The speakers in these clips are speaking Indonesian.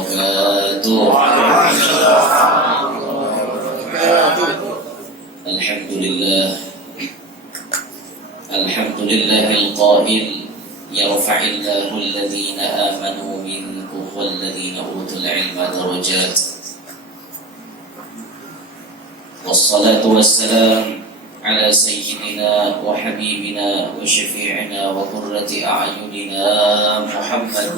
وبركاته. الحمد لله القائل يرفع الله الذين آمنوا منكم والذين أوتوا العلم درجات. والصلاة والسلام على سيدنا وحبيبنا وشفيعنا وقرة أعيننا محمد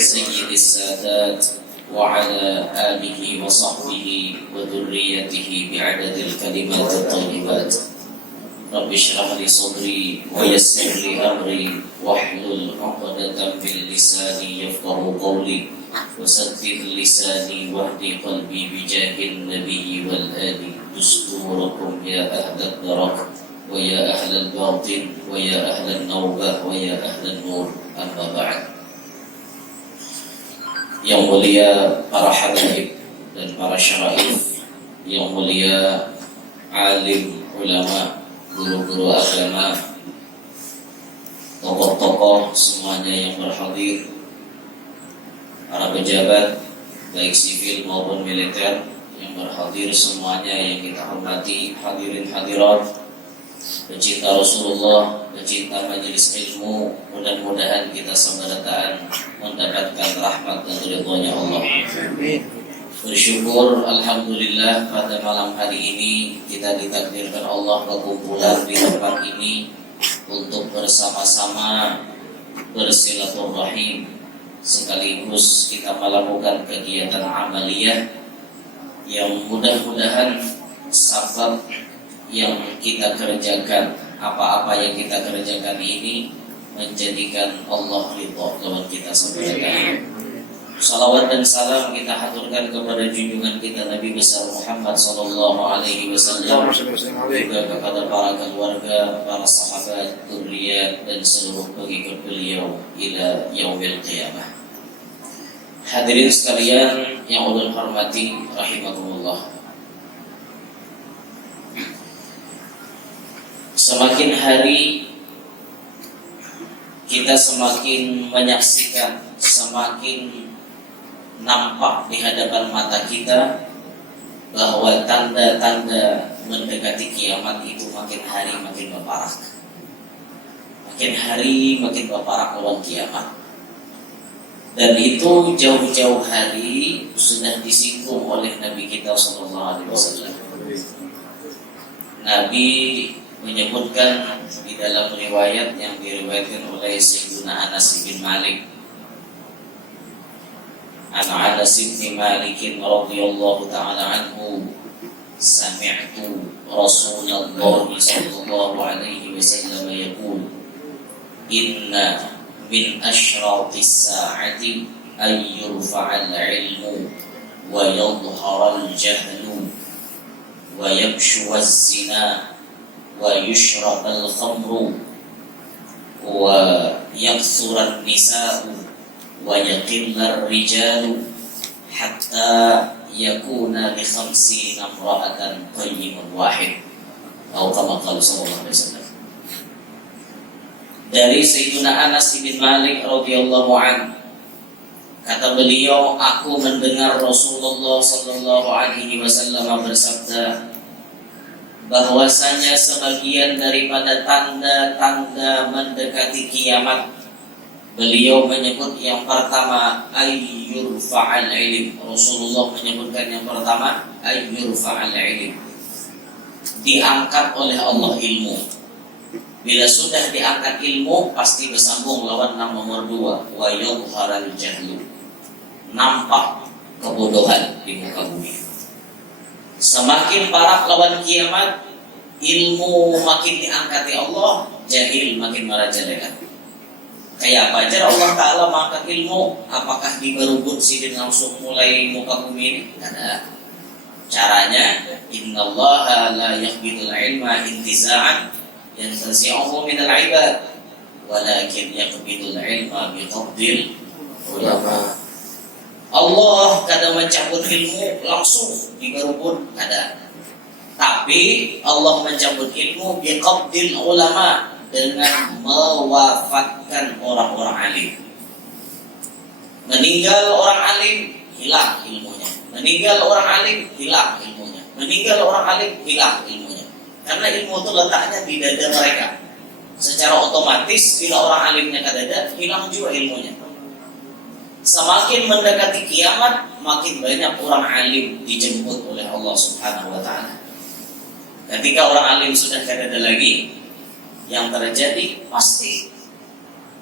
سيد السادات وعلى آله وصحبه وذريته بعدد الكلمات الطيبات. رب اشرح لي صدري ويسر لي أمري واحلل عقدة من لساني يفقه قولي وسدد لساني واهدي قلبي بجاه النبي والآل. دستوركم يا أهل الدرك ويا أهل الباطن ويا أهل النوبة ويا أهل النور. أما بعد. Yang mulia para habaib dan para syaraif, yang mulia alim, ulama, guru-guru agama, tokoh-tokoh semuanya yang berhadir, para pejabat baik sivil maupun militer yang berhadir semuanya yang kita hormati, hadirin hadirat, pecinta Rasulullah, pecinta majelis ilmu, mudah-mudahan kita seberataan mendapatkan rahmat dan ridhonya Allah. Bersyukur alhamdulillah pada malam hari ini kita ditakdirkan Allah berkumpulan di tempat ini untuk bersama-sama bersilaturahim, sekaligus kita melakukan kegiatan amaliyah yang mudah-mudahan sabab yang kita kerjakan, apa-apa yang kita kerjakan ini menjadikan Allah ridha lawan kita sampai. Salawat dan salam kita haturkan kepada junjungan kita Nabi besar Muhammad sallallahu alaihi wasallam, juga kepada para keluarga, para sahabat, dzurriyyat dan seluruh pengikut beliau ila yaumil qiyamah. Hadirin sekalian yang ulun hormati rahimakumullah. Semakin hari kita semakin menyaksikan, semakin nampak di hadapan mata kita bahwa tanda-tanda mendekati kiamat itu makin hari makin berparak. Makin hari makin berparak lawan kiamat. Dan itu jauh-jauh hari sudah disinggung oleh Nabi kita sallallahu alaihi wasallam. Nabi menyebutkan di dalam riwayat yang diriwayatkan oleh Sayyidina Anas bin Malik, Anas bin Malik radhiyallahu ta'ala anhu, sami'tu Rasulullah sallallahu alaihi wasallam yaqul, inna min asyratis sa'ati ay yurfa'al ilmu wa yadhharal jahlu wa yabshuwaz zina wa yushrabal khamru wa yaksuran nisa'u wa yaqillar rijalu hatta yakuna li 50 imra'atan qayyimun wahid, atau kama qala sallallahu alaihi wasallam. Dari Sayyidina Anas bin Malik radhiyallahu anhu, kata beliau, aku mendengar Rasulullah sallallahu alaihi wasallam bersabda bahwasanya sebagian daripada tanda-tanda mendekati kiamat, beliau menyebut yang pertama ayyur fa'al ilm. Rasulullah menyebutkan yang pertama ayyur fa'al ilm, diangkat oleh Allah ilmu. Bila sudah diangkat ilmu, pasti bersambung lawan nomor 2, wa yadhharal jahlu, nampak kebodohan di muka bumi. Semakin parah lawan kiamat, ilmu makin diangkati Allah, jahil makin merajalela. Kayak apa aja Allah Ta'ala mengangkat ilmu? Apakah diberubut sidin langsung mulai muka bumi ini? Tidak ada. Caranya, innallaha la yaqbidul ilma intiza'an yantazi'uhu minal ibad, walakin yaqbidul ilma biqabdil ulama. Allah kadang mencabut ilmu langsung diberubut, kadang. Tapi Allah mencabut ilmu biqabdil ulama, dengan mewafatkan orang-orang alim. Meninggal orang alim, hilang ilmunya. Meninggal orang alim, hilang ilmunya. Meninggal orang alim, hilang ilmunya. Karena ilmu itu letaknya di dada mereka. Secara otomatis bila orang alimnya ke dada, hilang juga ilmunya. Semakin mendekati kiamat, makin banyak orang alim dijemput oleh Allah Subhanahu wa ta'ala. Ketika orang alim sudah tidak ada lagi, yang terjadi pasti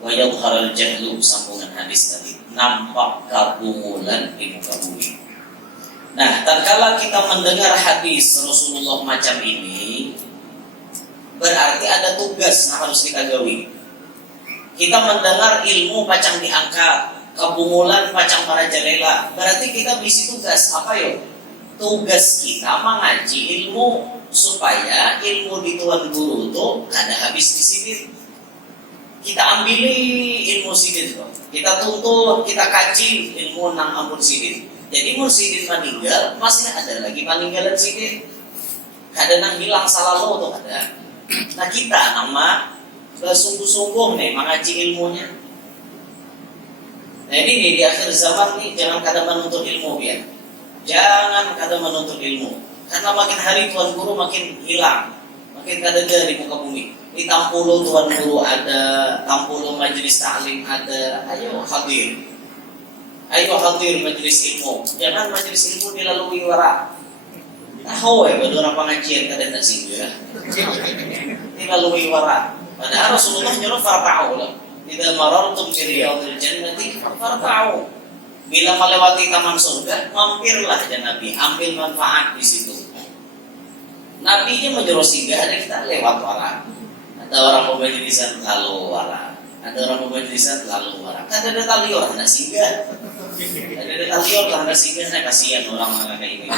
wa yadhharul jahlu, sambungan hadis tadi, nampak kabungulan di muka bumi. Nah, tatkala kita mendengar hadis Rasulullah macam ini, berarti ada tugas yang harus kita gawi. Kita mendengar ilmu pacang diangkat, kabungulan pacang marajalela, berarti kita bisi tugas apa yo? Tugas kita mengaji ilmu supaya ilmu di tuan guru itu kada habis di sini. Kita ambil ilmu sidin itu, kita tuntut, kita kaji ilmu nang ampun sidin. Jadi mursidin meninggal, masih ada lagi peninggalan sidin. Kada nang hilang salah lo tuh ada. Nah kita nama bersungguh-sungguh nih mengaji ilmunya. Nah ini nih, di akhir zaman nih jangan kada menuntut ilmu ya. Jangan kada menuntut ilmu. Karena makin hari tuan guru makin hilang, makin kada ada di muka bumi. Di Tampulu tuan guru ada, Tampulu majelis ta'lim ada. Ayo hadir majelis ilmu. Jangan majelis ilmu dilalui wara. Tahu ya pada orang pengajian kada tak singgah. Dilalui wara. Padahal Rasulullah nyuruh farta'u lah. Idza marartum bi riyadil jannati farta'u. Bila melewati taman surga, mampirlah ya Nabi, ambil manfaat di situ. Nabi-nya menyuruh singgah, ada kita lewat wara. Ada orang pemajelisan lalu wara. Ada orang pemajelisan lalu wara. Kan ada talior, hendak singgah. Ada talior lah, hendak singgah. Nah, kasihan orang kayak ini.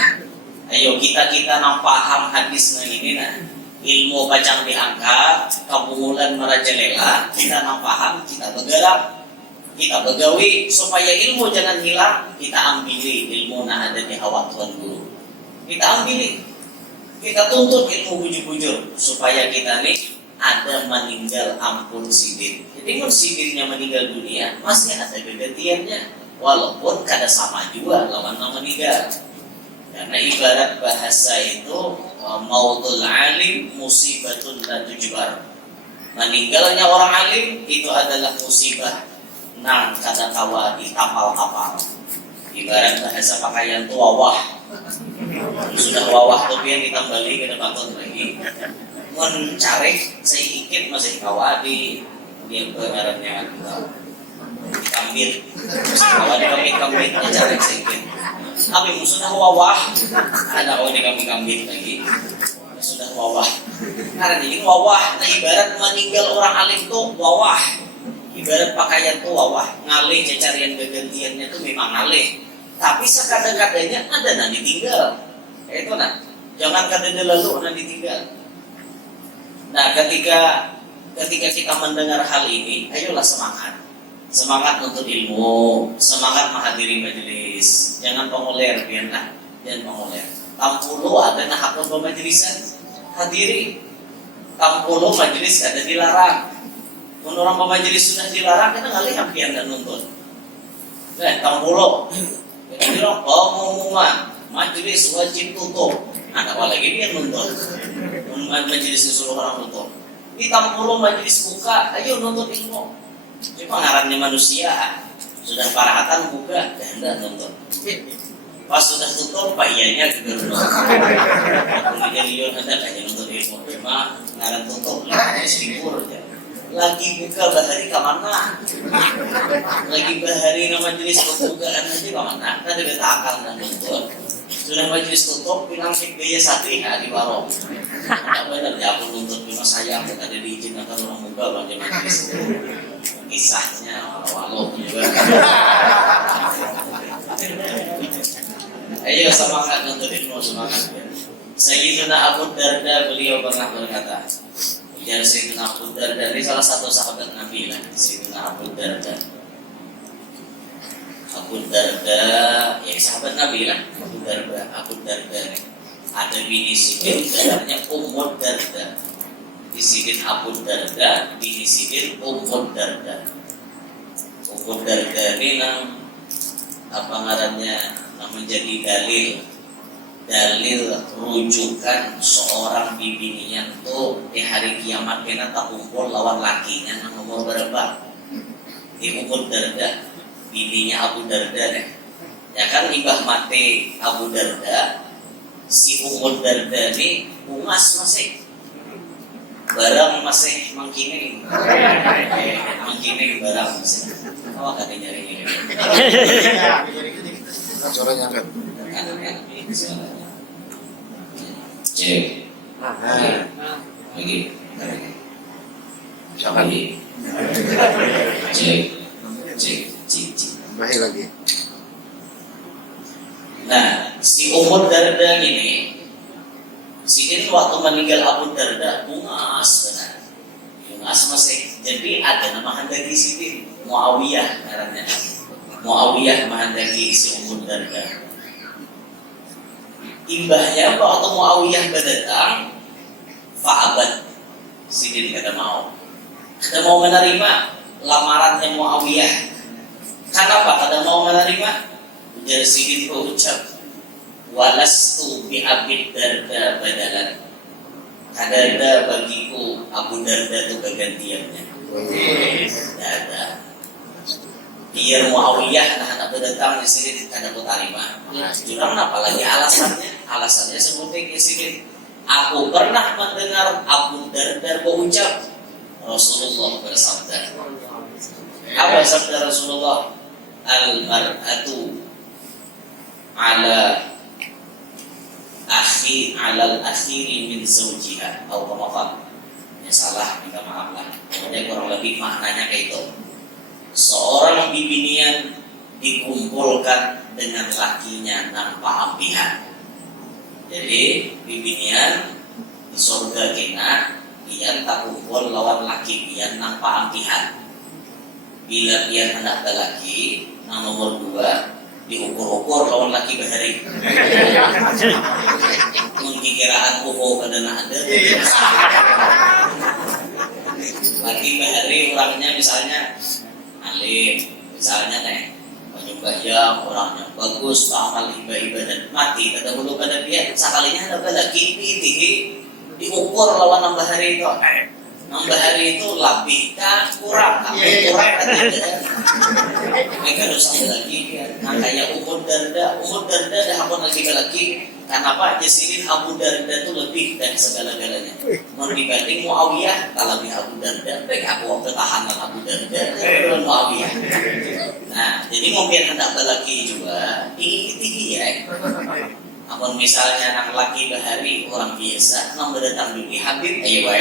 Ayo kita nampak paham hadis ini nah. Ilmu pacang diangkat, kabungulan merajalela. Kita nampak paham, kita bergerak. Kita begawi supaya ilmu jangan hilang. Kita ambili ilmu nah ada di hawa tuan guru. Kita ambili, kita tuntut ilmu bujur-bujur supaya kita nih ada meninggal ampun sidin. Jadi sidinnya meninggal dunia masih ada kejadiannya, walaupun kada sama juga lawan meninggal. Karena ibarat bahasa itu mautul alim musibatun la tujbar. Meninggalnya orang alim itu adalah musibah nang kada kawa di kapal-kapal. Ibarat bahasa pakaian tu wawah. Sudah wawah tu pian ditambali kada patut lagi. Mun carek saikit masih kawa di dia pengarannya kambir. Kawa di kambir carek saikit. Tapi sudah wawah ada di kambir lagi. Sudah wawah. Karena ini wawah, nah ibarat meninggal orang alim tu wawah. Ibarat pakaian tuh wawah, ngalih carian gantiannya tuh memang ngalih. Tapi sekadang-kadangnya ada nanti tinggal. Itu nah, jangan kadang lalu nanti tinggal. Nah, ketika kita mendengar hal ini, ayolah semangat untuk ilmu, semangat menghadiri majelis. Jangan penguler, biarlah, jangan penguler. Tampulu ada nah hakun pemajelisan, hadiri. Tampulu majelis ada dilarang. Menurut pemajelis sudah dilarang, kita ngalih ampian dan nuntut. Nah, Tampulu, kita bilang pengumuman majelis wajib tutup. Nah, apalagi dia nuntut. Majelis disuruh orang tutup. Di Tampulu majelis buka, ayo nuntut ilmu. Cuma ngarannya manusia, sudah parahatan buka, dan nuntut. Pas sudah tutup, payahnya juga nuntut. Kemudian liur hendak hanya nuntut ilmu. Cuma ngaran tutup, libur aja. Lagi buka bahari ke mana? Lagi bahari nama majelis pembukaan aja ke mana? Kan udah takal dan nuntut. Sudah majelis tutup, bilang sih gaya satria di warung. Tidak benar, ya aku nuntut cuma sayang tidak ada diizinkan orang buka bagi majelis. Kisahnya walau juga. Ayo semangat nuntut ilmu, semangat. Sayyidina Abu Darda beliau pernah berkata. Ya Sayyidina Abu Darda ini salah satu sahabat Nabi lah, Sayyidina Abu Darda. Abu Darda, ya sahabat Nabi lah, Abu Darda. Ada bini Sidin, gelarnya Ummu Darda. Di Sidin Abu Darda, bini Sidin Ummu Darda. Ummu Darda ini nang apa ngarannya menjadi dalil rujukan seorang bibinian tuh di hari kiamat kena tak kumpul lawan lakinya nang nomor berapa di Abu Darda, bininya Abu Darda deh. Ya kan ibah mati Abu Darda, si Abu Darda ini ungas masih barang masih mangkini barang masih apa kata nyari Suaranya kan. cek lagi Jangan cek baik lagi. Nah, si Abu Darda ini, waktu meninggal Abu Darda bungas benar, bungas masih. Jadi ada nama handaki sini Muawiyah namanya. Muawiyah menghendaki si Abu Darda. Imbahnya waktu Muawiyah berdatang, fa'abad, Sidin kata mau menerima lamarannya Muawiyah. Kenapa kada mau menerima? Ujar Sidin berucap, walastu bi Abi Darda badalan. Kada ada bagiku Abu Darda itu bergantiannya. Tidak ada. Biar Muawiyah anak berdatang di sini kada ku tarima. Jurang apalagi alasannya seperti sini. Aku pernah mendengar Abu Darda berucap, Rasulullah bersabda. Apa sabda Rasulullah? Al-mar'atu ala al-akhiri min zawjiha atau kemafan. Ya salah, minta maaf lah. Pokoknya kurang lebih maknanya kayak itu. Seorang bibinian dikumpulkan dengan lakinya tanpa ampihan. Jadi bibinian di surga kena pian tak kumpul lawan laki pian tanpa ampihan. Bila pian hendak laki, yang nomor 2 diukur-ukur lawan laki bahari. Mungkin kiraan ukur pada ada. Laki bahari orangnya misalnya alim, misalnya penyembah orangnya bagus, amal ibadah mati, kata bulu pada dia sekalinya ada lagi diukur lawan nambah hari itu. Nambah hari itu lebih kan kurang kata mereka dosa lagi dia. Nah kayak Abu Darda dah hapun lagi kenapa Jasirin Abu Darda itu lebih dari segala-galanya. Mau dibanding Muawiyah kalau lebih Abu Darda, baik aku bertahan Abu Darda dan Muawiyah. Nah jadi mungkin hendak lagi juga tinggi ya. Apun misalnya anak laki bahari orang biasa, nang berdatang di Habib, ayo baik.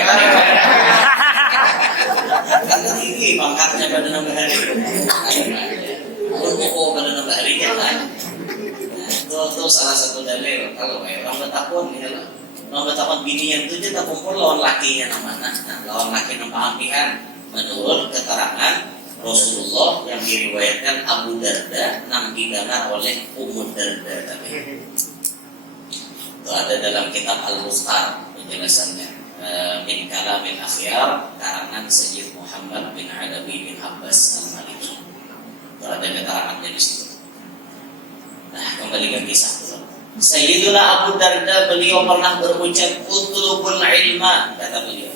Kan tinggi pangkatnya pada nama bahari. Mau pada nama bahari kan? Itu salah satu dalil kalau orang bertakun ya lah. Orang bertakun binian itu dia tak kumpul lawan lakinya namanya, lawan laki nama ampihan. Menurut keterangan Rasulullah yang diriwayatkan Abu Darda nang didengar oleh Ummu Darda tadi. Itu ada dalam kitab Al-Mukhtar penjelasannya min kalamil akhyar karangan Sayyid Muhammad bin Adawi bin Abbas Al-Maliki. Itu ada keterangannya di situ. Nah, kembali ke kisah dulu. Sayyiduna Abu Darda beliau pernah berucap utlubul ilma, kata beliau.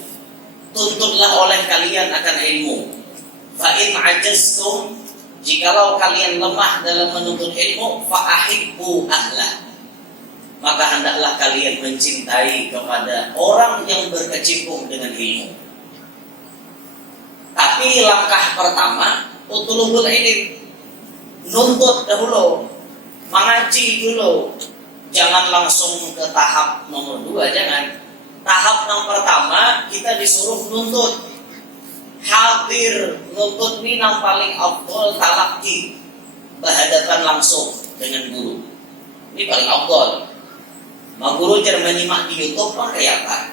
Tuntutlah oleh kalian akan ilmu. Fa in ajaztum, jikalau kalian lemah dalam menuntut ilmu, fa ahibbu ahlah. Maka hendaklah kalian mencintai kepada orang yang berkecimpung dengan ilmu. Tapi langkah pertama utlubul ilm, nuntut dahulu, mengaji dulu. Jangan langsung ke tahap nomor 2, jangan. Tahap yang pertama kita disuruh nuntut. Hadir nuntut ini yang paling afdol talaki, berhadapan langsung dengan guru. Ini paling afdol. Mak guru jangan menyimak di YouTube mah kayak apa?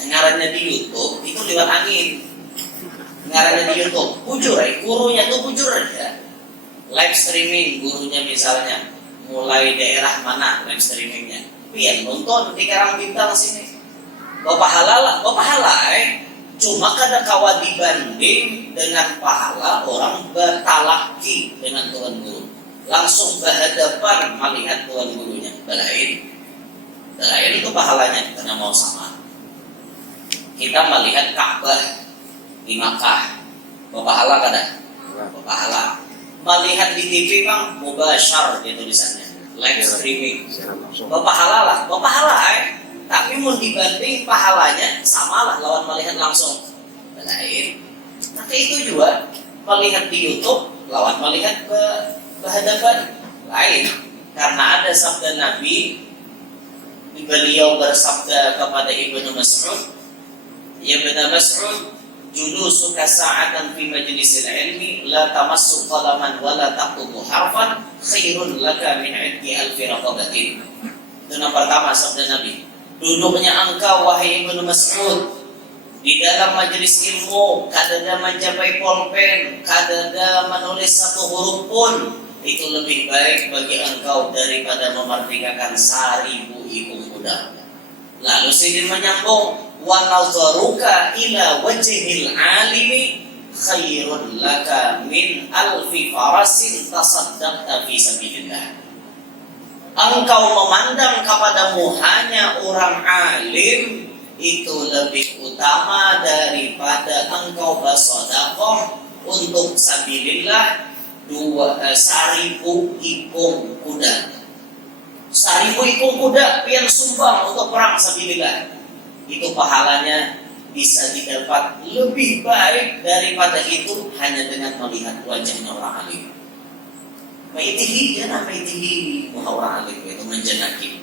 Ngarannya di YouTube itu lewat angin. Ngarannya di YouTube, bujur gurunya tuh bujur aja. Live streaming gurunya misalnya, mulai daerah mana live streamingnya. Biar nonton di Karang Bintang sini. Bapak halal, cuma kada kawa dibanding dengan pahala orang bertalaki dengan Tuhan guru. langsung berhadapan melihat tuan gurunya. Belain itu pahalanya karena mau sama. Kita melihat Ka'bah di Makkah, berpahala kada? Berpahala. Melihat di TV bang, mubasyar dia tulisannya, live streaming, berpahala lah, tapi mau dibanding pahalanya samalah lawan melihat langsung. Belain. Tapi itu juga melihat di YouTube lawan melihat berhadapan lain, karena ada sabda Nabi, beliau bersabda kepada Ibnu Mas'ud, ya Ibnu Mas'ud, julusuka sa'atan fi majlisil ilmi la tamassu qalaman wa la taqutu harfan khairun laka min 'iddi alfi raqabatin. Itu yang pertama sabda Nabi. Duduknya engkau wahai Ibnu Mas'ud di dalam majelis ilmu, kadada mencapai pulpen, kadada menulis satu huruf pun, itu lebih baik bagi engkau daripada memerdekakan 1000 ikung kuda. Lalu Sidin menyambung, wa nazaruka ila wajhil alimi khairun laka min alfi farasin tasaddaqta fi sabilillah. Engkau memandang kepadamu hanya orang alim itu lebih utama daripada engkau bersedekah untuk sabilillah 1000 ikung kuda. 1000 ikung kuda yang sumbang untuk perang sabilillah, itu pahalanya bisa didapat lebih baik daripada itu hanya dengan melihat wajahnya orang alim. Maitihi jangan maitihi orang alim itu menjenaki,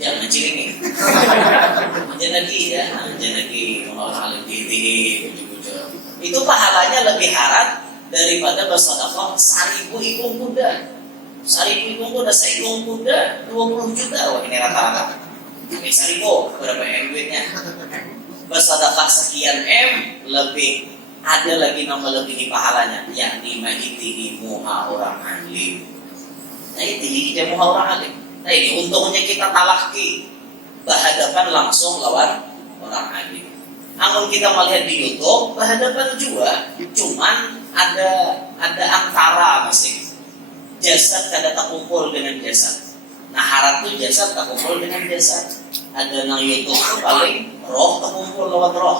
jangan cilingi. Menjenaki ya, menjenaki orang alim maitihi. Itu pahalanya lebih harat daripada bersedekah 1000 ikung kuda. 1000 ikung kuda, seikung kuda 20 juta. Wah ini rata-rata. Sampai 1000 berapa M duitnya? Bersedekah sekian M lebih, ada lagi nama lebih pahalanya, yakni ma'itihi muha orang alim. Ma'itihi dia muha orang alim. Nah ini untungnya kita talaki berhadapan langsung lawan orang alim. Namun kita melihat di YouTube berhadapan juga, cuman ada antara masih jasad kada terkumpul dengan jasad. Nah harap tuh jasad terkumpul dengan jasad. Ada nang YouTube tuh paling roh terkumpul lawan roh.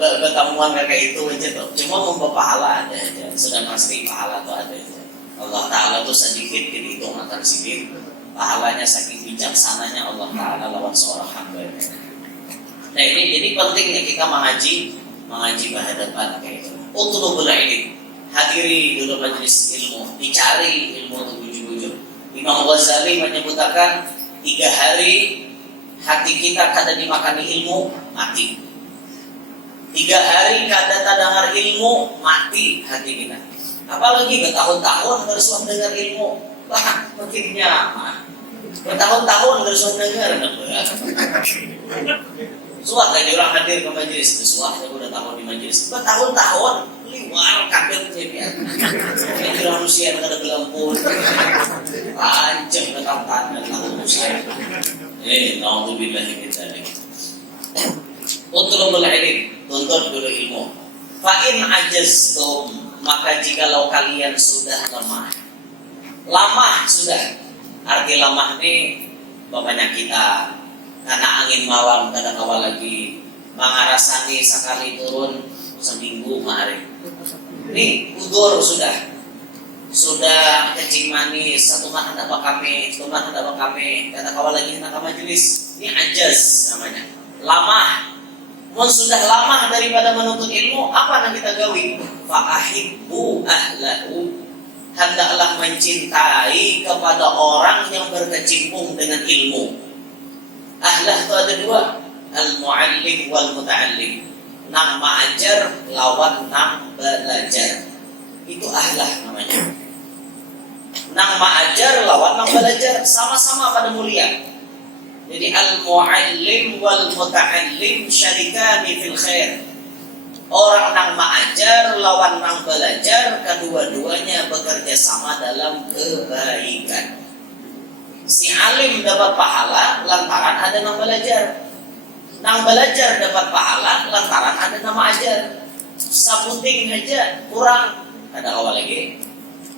Pertemuan kayak itu aja tuh. Cuma membawa pahala ada aja. Sudah pasti pahala tuh ada aja. Allah Ta'ala tuh sedikit dihitung akan sini. Pahalanya saking bijaksananya Allah Ta'ala lawan seorang hamba. Nah ini jadi pentingnya kita mengaji berhadapan kayak itu. Utlubul ilm, hadiri dulu majelis ilmu, dicari ilmu untuk bujur-bujur. Imam Ghazali menyebutkan 3 hari hati kita kada dimakani ilmu, mati. 3 hari kada dengar ilmu, mati hati kita. Apalagi bertahun-tahun harus dengar ilmu, bah makin nyaman. Bertahun-tahun harus dengar, suah lagi orang hadir ke majelis, suah saya udah tahun di majelis, bertahun-tahun liwar kabel cepian. Ini manusia yang ada gelempun, panjang ketangkan dan manusia. Naudzubillahi min dzalik. Utlubul ilm, tuntut dulu ilmu. Fa in ajaztum, maka jikalau kalian sudah lemah sudah. Arti lemah ini bapaknya kita karena angin malam kada kawal lagi mangarasani sekali turun seminggu kemarin. Ini udur sudah kencing manis satu makan dapat kami kada kawal lagi nak majelis. Ini ajaz namanya, lamah. Mun sudah lama daripada menuntut ilmu, apa yang kita gawi? Fa'ahibbu ahlahu, hendaklah mencintai kepada orang yang berkecimpung dengan ilmu. Ahlah itu ada 2, al-muallim wal muta'allim. Nang ma'ajar lawan nang belajar. Itu ahlah namanya. Nang ma'ajar lawan nang belajar, sama-sama pada mulia. Jadi al-muallim wal muta'allim syarikani fil khair. Orang nang ma'ajar lawan nang belajar, kedua-duanya bekerja sama dalam kebaikan. Si alim dapat pahala lantaran ada nang belajar. Nang belajar dapat pahala lantaran ada nang ma'ajar. Sabuting aja kurang, ada awal lagi.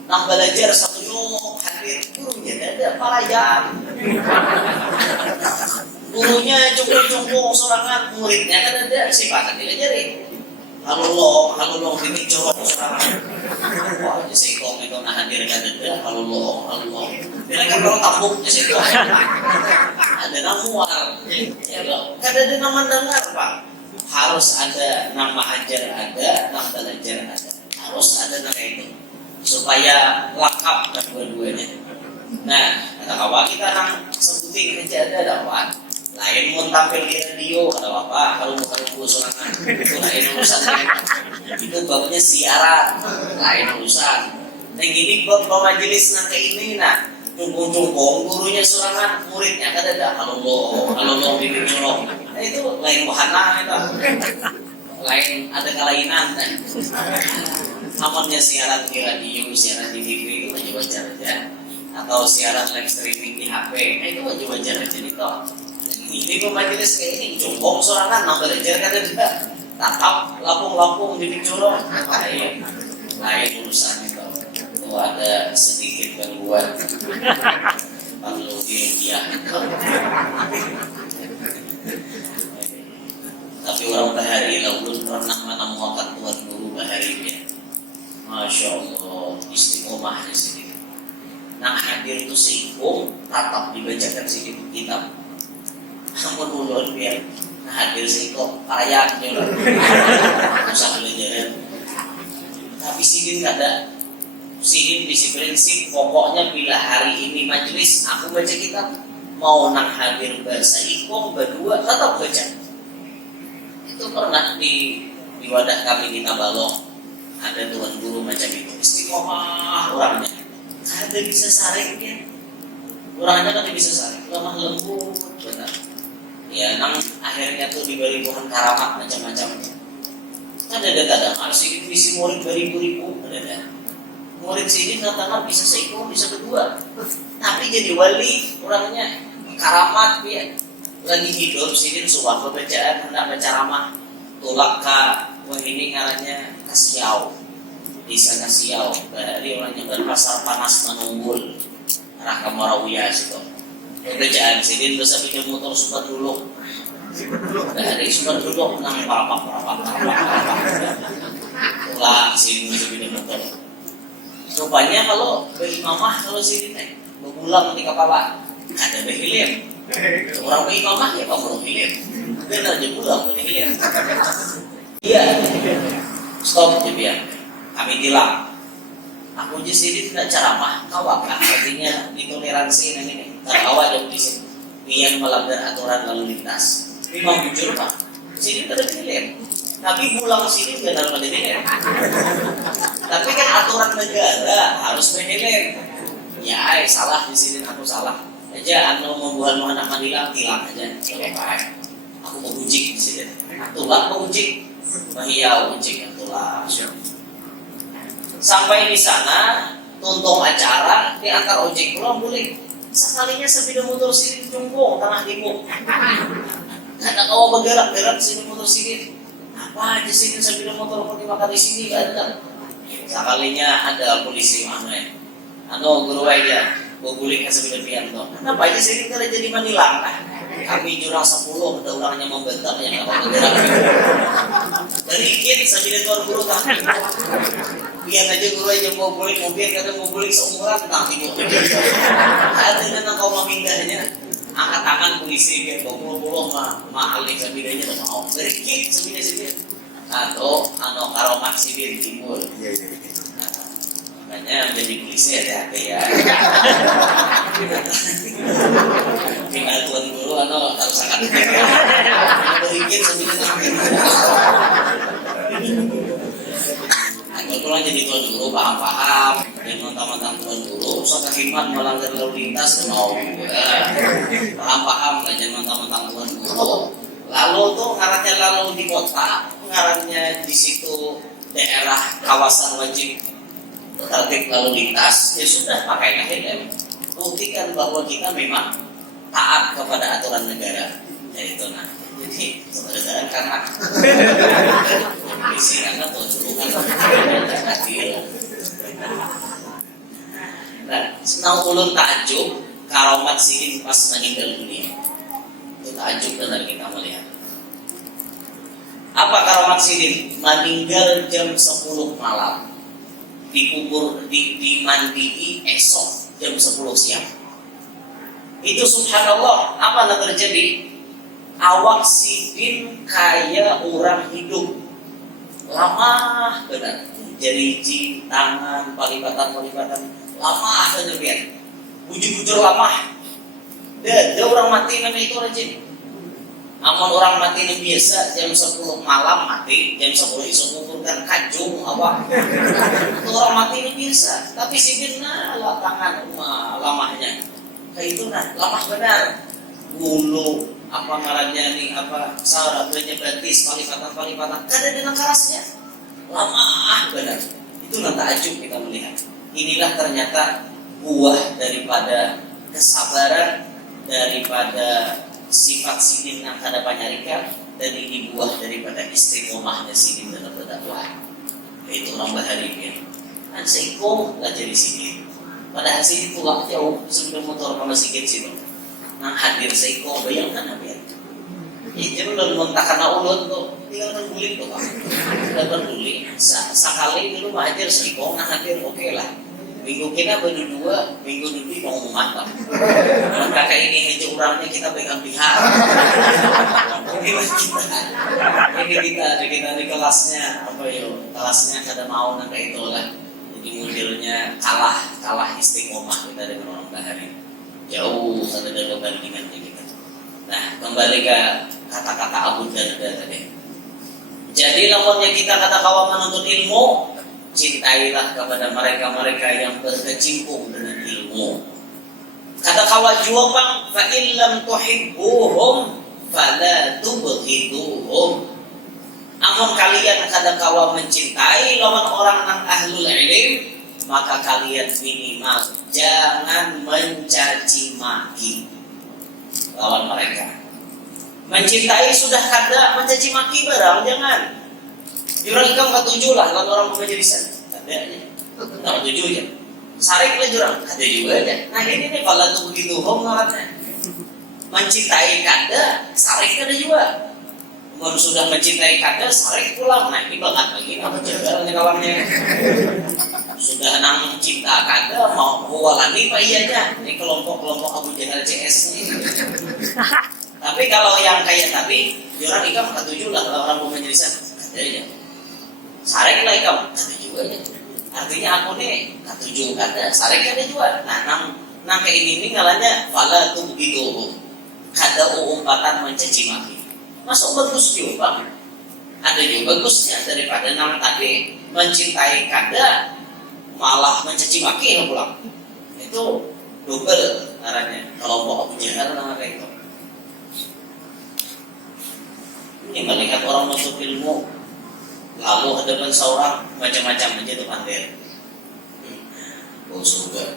Nang belajar satu nyok hadir gurunya ada pelajar. Gurunya cukup sorangan, muridnya kan ada sifatnya diajarin. Halo lo, ini corok sorangan. Wah, si kong itu nah hadir kan ada halo lo. Dia kan kalau kampung si kong. Ada namuar. Ya lo, kan ada nama dengar Pak. Harus ada nama ajar ada, nama belajar ada. Harus ada nama itu supaya lengkap kedua-duanya. Nah, kata kawan kita nang sebutin aja ada dapat. Lain mau tampil di radio ada apa? Kalau bukan urusan itu lain urusan. Itu babnya siaran, lain urusan. Nah gini bab majelis nang kayak ini nah. Cumpung gurunya sorangan, muridnya kan ada halo lo bikin corong. Nah, itu lain wahana itu. Lain ada kelainan kan. Amannya siaran di radio, siaran di TV itu wajar aja. Atau siaran live streaming di HP, itu wajar aja nih toh. Ini majelis kayak ini cumpung sorangan, nambah belajar kan ada. Tatap lapung bikin corong. Lain urusan itu. Itu ada sedikit gangguan perlu didiamkan. Tapi orang bahari laun pernah menemukan tuan guru baharinya. Masya Allah istiqomah di sini. Nang hadir itu singgung tatap dibacakan sedikit kitab. Namun ulun biar nah hadir singgung parayak nih loh. Usah belajaran. Tapi sidin kada. Sidin bisi prinsip pokoknya bila hari ini majelis aku baca kitab mau nang hadir bahasa ikong berdua tetap baca. Itu pernah di wadah kami di Tabalong ada tuan guru macam itu istiqomah orangnya ada bisa saringnya orangnya kan bisa saring lemah lembut benar ya nang akhirnya tuh diberi Tuhan karamat macam-macam kan ada kadang harus ini bisi murid beribu-ribu ada murid sini katakan bisa seikong bisa kedua tapi jadi wali orangnya karamat ya lagi hidup sini suatu bacaan hendak baca ramah tulak ka wah ini ngarannya Kasiau desa Kasiau dari orangnya berpasar panas menunggul arah ke Morawiyah situ bacaan sini bisa bikin motor super dulu dari super dulu nang parapak tulak sini bisa bikin motor rupanya kalau berimamah kalau sini berulang di kepala ada behilim orang berimamah ya kamu behilim benar aja pulang behilim iya stop dia kami bilang aku di sini tidak ceramah kawak artinya ditoleransi ini terkawa dong di sini yang melanggar aturan lalu lintas memang jujur Pak sini tidak behilim tapi pulang sini benar pada behilim tapi kan aturan negara harus behilim ya salah di sini aku salah aja anu membuat anak mandilang tilang aja baik aku mau ujik di sini tulang mau ujik bahia ujik tulang sampai di sana tuntung acara di antar ojek pulang boleh sekalinya sepeda motor sini jungkung tengah timur karena kau bergerak sini motor sini apa aja sini sepeda motor pergi makan di sini kan ada sekalinya ada polisi mana guru aja boleh kasih sepeda pianto kenapa aja sini kalau jadi manilang lah kami jurang 10 ada orangnya membentak yang apa bergerak dari kit sepeda tuan guru tak biar aja guru aja mau boleh mobil kadang mau boleh seumuran tak tidur ada dan kau memindahnya angkat tangan polisi biar 20 mahal nih sepedanya tak mau dari kit sepeda atau karomah sibir timur makanya menjadi polisi ada ya tinggal tuan guru harus sangat berikir sebenarnya kebetulan jadi tuan guru paham dan mentang-mentang tuan guru suatu khidmat melanggar lalu lintas mau paham dan mentang-mentang tuan guru lalu tuh ngarannya lalu di kota ngarannya di situ daerah kawasan wajib tertib lalu lintas ya sudah pakainya helm buktikan bahwa kita memang taat kepada aturan negara ya itu nah jadi saudara karena polisi karena tuh dulu kan adil Nah, senang ulun takjub karomat Sidin pas meninggal dunia. Itu takjub benar kita melihat. Apa karomat Sidin? Meninggal jam 10 malam. Dikubur, dimandii esok jam 10 siang. Itu subhanallah, apa yang terjadi? Awak Sidin kayak orang hidup. Lama benar. Jari tangan, palipatan lama saja biar. Bujur-bujur lama. Dia orang mati namanya itu rajin. Amun orang mati ini biasa jam 10 malam mati, jam 10 esok kuburkan kajung awak. Itu orang mati ini biasa. Tapi Sidin lah tangan lamanya. Kayak itu lama benar. Bulu apa ngarannya nih apa saraf betis palipatan kada dengan kerasnya lama benar. Itu takjub kita melihat. Inilah ternyata buah daripada kesabaran, daripada sifat Sidin yang kada panyarika, dan ini buah daripada istiqomahnya Sidin dalam berdakwah. Itu orang bahari kan seikom lah jadi Sidin. Padahal Sidin pulang jauh sebelum motor sama sikit situ. Nang hadir seikom bayangkan apa ya? Jadi udah mentakkan ulun tuh tinggal terguling tuh kan. Udah terguling. Sekali dulu hadir seikom nang hadir oke lah. Minggu kita berdua, minggu dulu mau mantap. Kakak ini hijau orangnya kita pegang pihak. Ini kita di kelasnya apa yo? Kelasnya kada mau nang kayak itu lah. Jadi modelnya kalah istiqomah kita dengan orang bahari. Jauh ada perbandingan kita. Nah, kembali ke kata-kata Abu Darda tadi. Jadi lawannya kita kata kawan menuntut ilmu, cintailah kepada mereka-mereka yang berkecimpung dengan ilmu. Kata kawan jua bang, fa illam tuhibbuhum fala tubghiduhum. Amun kalian kada kawan mencintai lawan orang yang ahlul ilm, maka kalian minimal jangan mencaci maki lawan mereka. Mencintai sudah kada, mencaci maki barang jangan. Jurang ikam ketujuh lah lawan orang pemajelisan. Kadanya, tak ketujuh ya. Sarik lah jurang, ada juga aja. Nah ini nih kalau tuh begitu ngarannya. Mencintai kada, sarik kada juga. Kalau sudah mencintai kada, sarik pulang. Nah ini banget lagi apa jaga kawannya. Sudah nang cinta kada mau lagi pak iyanya. Ini kelompok Abu Jahal CS nih. Tapi kalau yang kayak tadi, jurang ikam ketujuh lah kalau orang pemajelisan ada aja. Sarik lah ikam ada juga aja. Artinya aku nih ketujuh kada, sarik ada juga. Nah nang kayak ini ngalanya fala tuh gitu. Kada umpatan mencaci maki. Masuk bagus juga bang. Ada juga bagusnya daripada nang tadi mencintai kada malah mencaci maki yang pulang. Itu double arahnya. Kalau mau Abu Jahal lah kayak itu. Ini melihat orang masuk ilmu, lalu hadapan seorang macam-macam aja tuh pandai. Oh surga.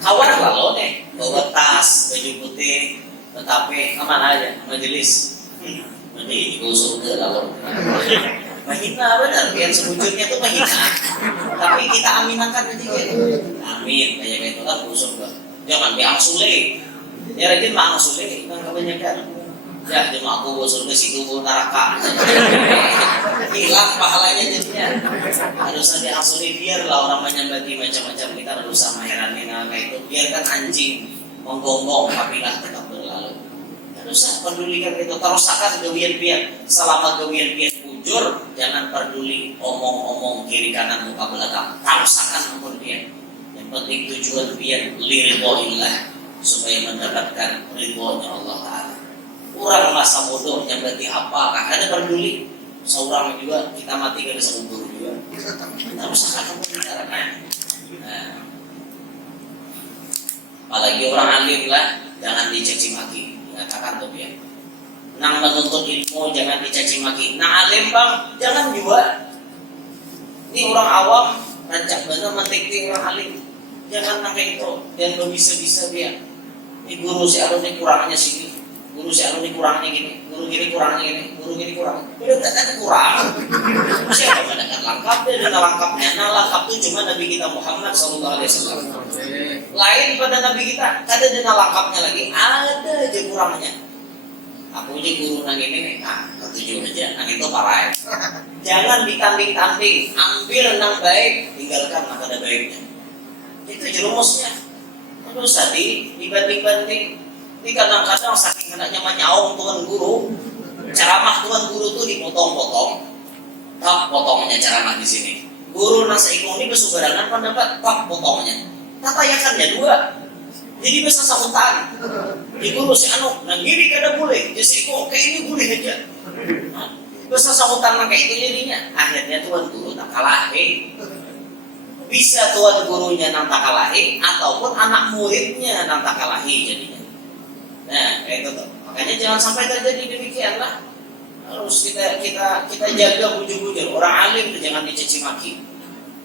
Kawan lalu nih bawa tas baju putih, tetapi kemana aja majelis. Nanti go surga lalu. Mahina benar, biar sebujurnya tuh mahina. Tapi kita aminakan aja gitu. Amin, kayak gitu lah busuk lah. Jangan biang sulit. Ya rajin mah sulit, kan kebanyakan. Ya cuma aku surga situ neraka. Hilang pahalanya jadinya. Harus ada sulit biar lah orang menyambati macam-macam kita berusaha mengheranin kayak itu. Biarkan anjing menggonggong kapilah tetap berlalu. Haruslah pedulikan itu, terusakan gawian biar selama gawian biar jujur, jangan peduli omong-omong kiri kanan muka belakang. Tarusakan kemudian. Yang penting tujuan biar liridhoillah, supaya mendapatkan ridhonya Allah Ta'ala. Orang masa bodoh yang berarti apa? Ada peduli. Seorang juga kita mati gak bisa kubur juga. Tarusakan kemudian. Nah, apalagi orang alim lah, jangan dicaci maki. Katakan tuh ya. Nang menuntut ilmu jangan dicaci maki. Nah alim bang, jangan juga. Ini orang awam rancak bener mentikti orang alim. Jangan pakai itu. Yang belum bisa dia. Ini guru si Arun ini kurangnya sini. Guru si anu ini kurangnya gini, guru gini kurangnya gini, guru gini kurang. Udah kan kurang. Siapa yang kan lengkap dan lengkapnya. Nah lengkap itu cuma Nabi kita Muhammad SAW. Lain pada Nabi kita, ada dana lengkapnya lagi, ada aja kurangnya. Aku aja guru nang ini, nah ketujuh aja, nang itu parah. Jangan ditanding-tanding, ambil nang baik, tinggalkan nang ada baiknya. Itu jerumusnya. Terus tadi dibanding-banding. Ini kadang-kadang saking anaknya menyaung tuan guru, ceramah tuan guru tuh dipotong-potong, tak potongnya ceramah di sini. Guru nasa ikung ini bersubarangan pendapat, tak potongnya. Tatayakannya dua, jadi bisa sahutan. Di guru si anu, nang gini kada boleh, jadi ikung kayak ini boleh aja. Bisa sahutan nang kayak itu jadinya. Akhirnya tuan guru tak kalahi. Bisa tuan gurunya nang tak kalahi, ataupun anak muridnya nang tak kalahi jadinya. Nah, kayak itu tuh. Makanya jangan sampai terjadi demikian lah. Harus kita jaga bujur-bujur. Orang alim itu jangan dicaci maki.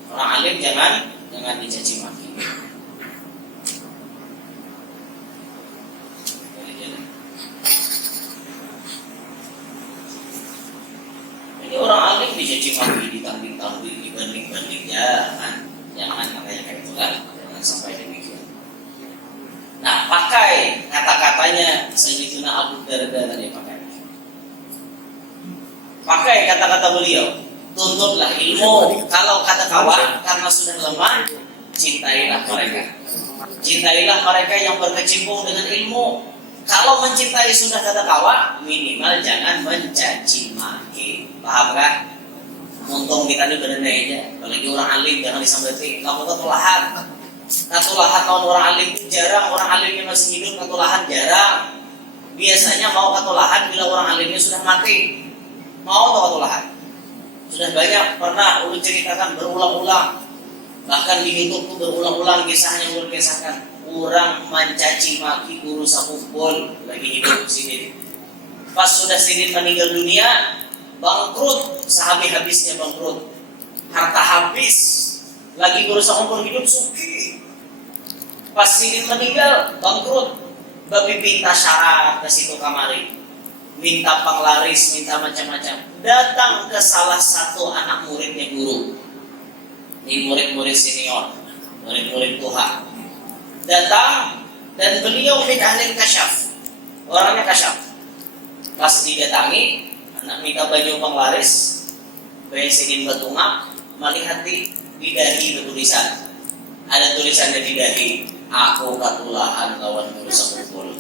Orang alim jangan dicaci maki. Jadi orang alim dicaci maki, ditanding-tanding, dibanding-banding, jangan makanya kayak itu kan. Jangan sampai demikian. Nah, pakai kata-katanya Sayyidina Abu Darda tadi pakai. Pakai kata-kata beliau. Tuntutlah ilmu. Kalau kata kawan karena sudah lemah, cintailah mereka. Cintailah mereka yang berkecimpung dengan ilmu. Kalau mencintai sudah kata kawan, minimal jangan mencaci maki. Paham kan? Untung kita ini berendah aja. Apalagi orang alim jangan disambati. Kamu ketulahan. Katulahan tahun orang alim itu jarang, orang alimnya masih hidup katulahan jarang. Biasanya mau katulahan bila orang alimnya sudah mati. Mau atau katulahan? Sudah banyak pernah ulun ceritakan berulang-ulang. Bahkan di YouTube pun berulang-ulang kisahnya ulun kisahkan. Orang mencaci maki guru sakumpul lagi hidup sidin. Pas sudah sidin meninggal dunia, bangkrut, sehabis-habisnya bangkrut. Harta habis. Lagi guru sakumpul hidup suki. Pas sidin meninggal, bangkrut. Babi minta syarat ke situ kamari. Minta penglaris, minta macam-macam. Datang ke salah satu anak muridnya guru. Ini murid-murid senior, murid-murid Tuhan. Datang dan beliau minta kasyaf. Orangnya kasyaf. Pas didatangi, anak minta baju penglaris, bayi sidin betungak, melihat di dahi tulisan. Ada tulisannya di dahi. Aku katulahan lawan guru sakumpul.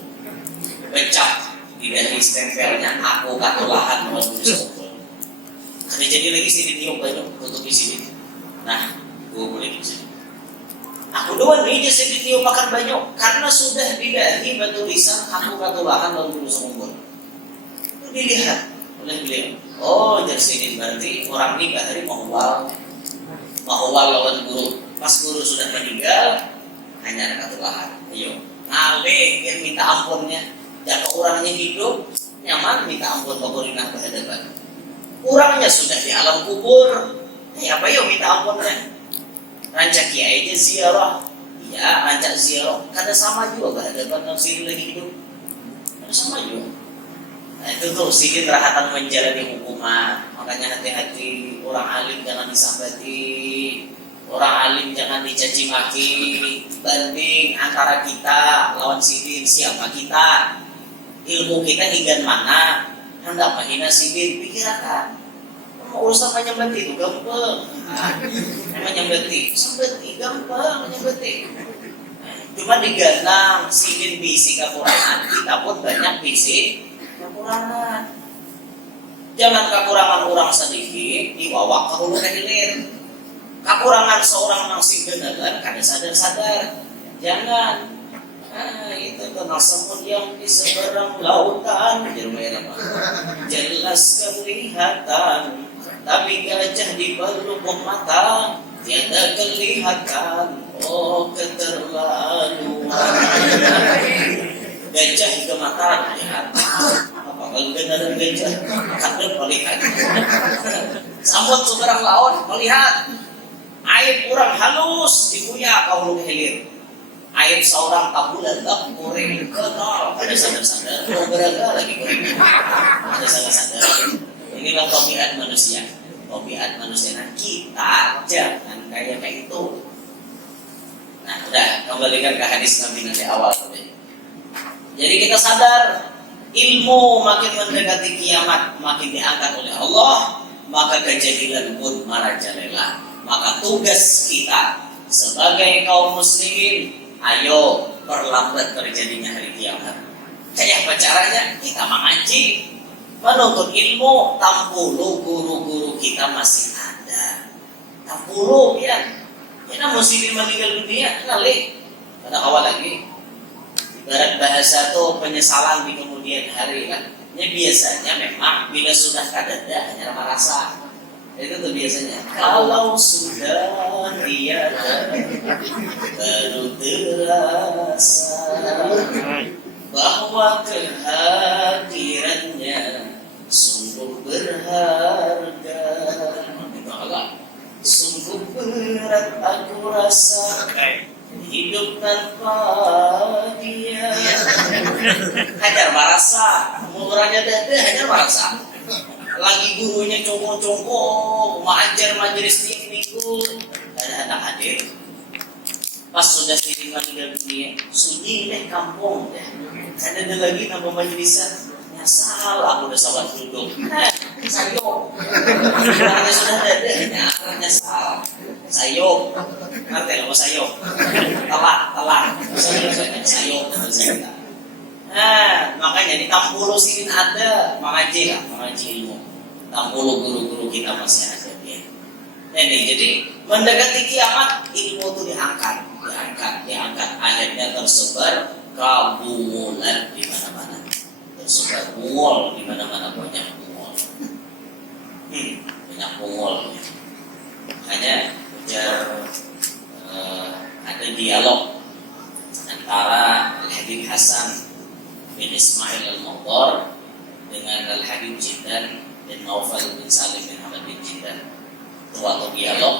Becak di dahi stempelnya. Aku katulahan lawan guru sakumpul. Ada jadi lagi sidin tiup banyak tutup di sini. Nah, gue boleh di sini. Aku doang nih dia sidin tiup makan banyak karena sudah di dahi tulisan aku katulahan lawan guru sakumpul. Itu dilihat oleh beliau. Oh, jadi sidin berarti orang ini gak hari mahwal lawan guru. Pas guru sudah meninggal, hanya ada katulahan. Ayo, ngalih yang minta ampunnya. Jika orangnya hidup, nyaman minta ampun pakorinah berhadapan. Orangnya sudah di alam kubur. Apa yuk minta ampunnya? Rancak kiai aja ziarah. Iya, rancak ziarah. Karena sama juga berhadapan dengan sini lagi hidup. Karena sama juga. Nah itu tuh sidin rahatan menjalani hukuman. Makanya hati-hati, orang alim jangan disambati. Orang alim jangan dicaci maki. Banding antara kita lawan sidin, siapa kita? Ilmu kita hingga mana? Hendak menghina sidin, pikirkan. Mau urusan menyambati itu gampang. Menyambati, sambati gampang menyambati. Cuma diganang sidin bisi kekurangan, kita pun banyak bisi kekurangan. Jangan kekurangan orang sedikit dibawa ke hulu ke hilir. Kekurangan seorang nasi beneran karena sadar-sadar. Jangan. Nah, itu kenal semut yang di seberang lautan. Jelas kelihatan, tapi gajah di pelupuk mata tiada kelihatan. Oh, keterlaluan. Gajah ke mata lihat. Apa kalau beneran gajah? Kadang melihat. Samut seberang laut melihat. Aib kurang halus dipunya kau hilir. aib seorang tabulan tak goreng kenal ada sadar-sadar beragam lagi goreng ada sadar-sadar. Inilah tabiat manusia. Tabiat manusia. Nah, kita jangan kayak itu. Nah, udah kembalikan ke hadis Nabi nanti awal. Jadi kita sadar ilmu makin mendekati kiamat makin diangkat oleh Allah, maka kejahilan pun merajalela. Maka tugas kita sebagai kaum muslimin, ayo perlambat terjadinya hari kiamat. Kayak apa caranya? Kita mengaji, menuntut ilmu, tampulu guru-guru kita masih ada. Tampulu ya. Kita muslimin meninggal dunia kali pada awal lagi. Ibarat bahasa itu penyesalan di kemudian hari kan. Ini biasanya memang bila sudah kadada hanya merasa. Itu tuh biasanya. Kalau sudah tiada baru terasa bahwa kehadirannya sungguh berharga. Sungguh berat aku rasa hidup tanpa dia. Hajar merasa murahnya dada hajar merasa. Lagi gurunya congkok-congkok mengajar majelis tiap minggu ada anak hadir. Pas sudah sering meninggal dunia, sunyi deh kampung deh. Ada lagi nama majelisan. Nyasal aku udah sabar duduk. Sayok. Karena sudah ada nyasal. Sayok. Ngerti nggak mau sayok? Telak. Sayok. Nah, makanya di Tampulu sini ada mengaji ilmu. Tampulu guru-guru kita masih ada dia. Nah, jadi mendekati kiamat ilmu itu diangkat. Akhirnya tersebar kabumulan di mana-mana. Tersebar bungol di mana-mana banyak bungol. Banyak bungol. Hanya ujar ada dialog antara Al-Habib Hasan bin Ismail Al-Muqtar dengan Al-Habib Jiddan dan Naufal bin Salim bin Hamad bin Jiddan. Itu waktu dialog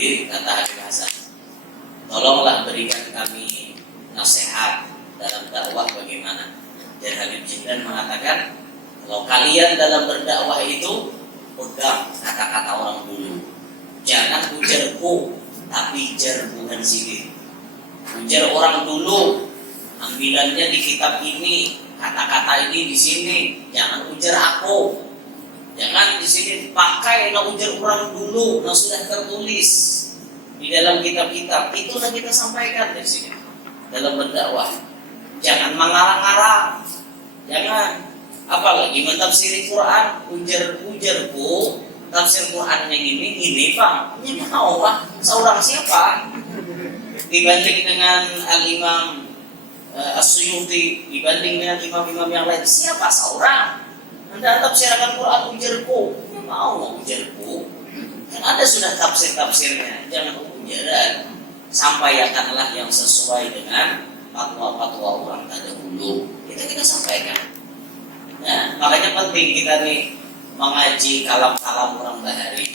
kata Habib Hasan, tolonglah berikan kami nasihat dalam dakwah bagaimana. Dan Habib Jiddan mengatakan, kalau kalian dalam berdakwah itu pegang kata-kata orang dulu, jangan ujarku, tapi jar bukan sini. Ujar orang dulu, ambilannya di kitab ini, kata-kata ini di sini, jangan ujar aku. Jangan di sini pakai ujar orang dulu yang sudah tertulis di dalam kitab-kitab. Itulah kita sampaikan di sini dalam berdakwah. Jangan mengarang-arang. Jangan apalagi mentafsiri Quran ujar-ujarku tafsir Quran yang ini Pak. Ini mau Pak, seorang siapa? Dibanding dengan Al-Imam As-Suyuti, dibanding dengan imam-imam yang lain, siapa seorang? Anda tafsirkan Quran ujarku. Ini mau ujarku. Kan ada sudah tafsir-tafsirnya. Jangan ujaran. Sampaikanlah yang sesuai dengan fatwa-fatwa orang terdahulu. Kita sampaikan. Nah, makanya penting kita nih mengaji kalam-kalam orang Bahari.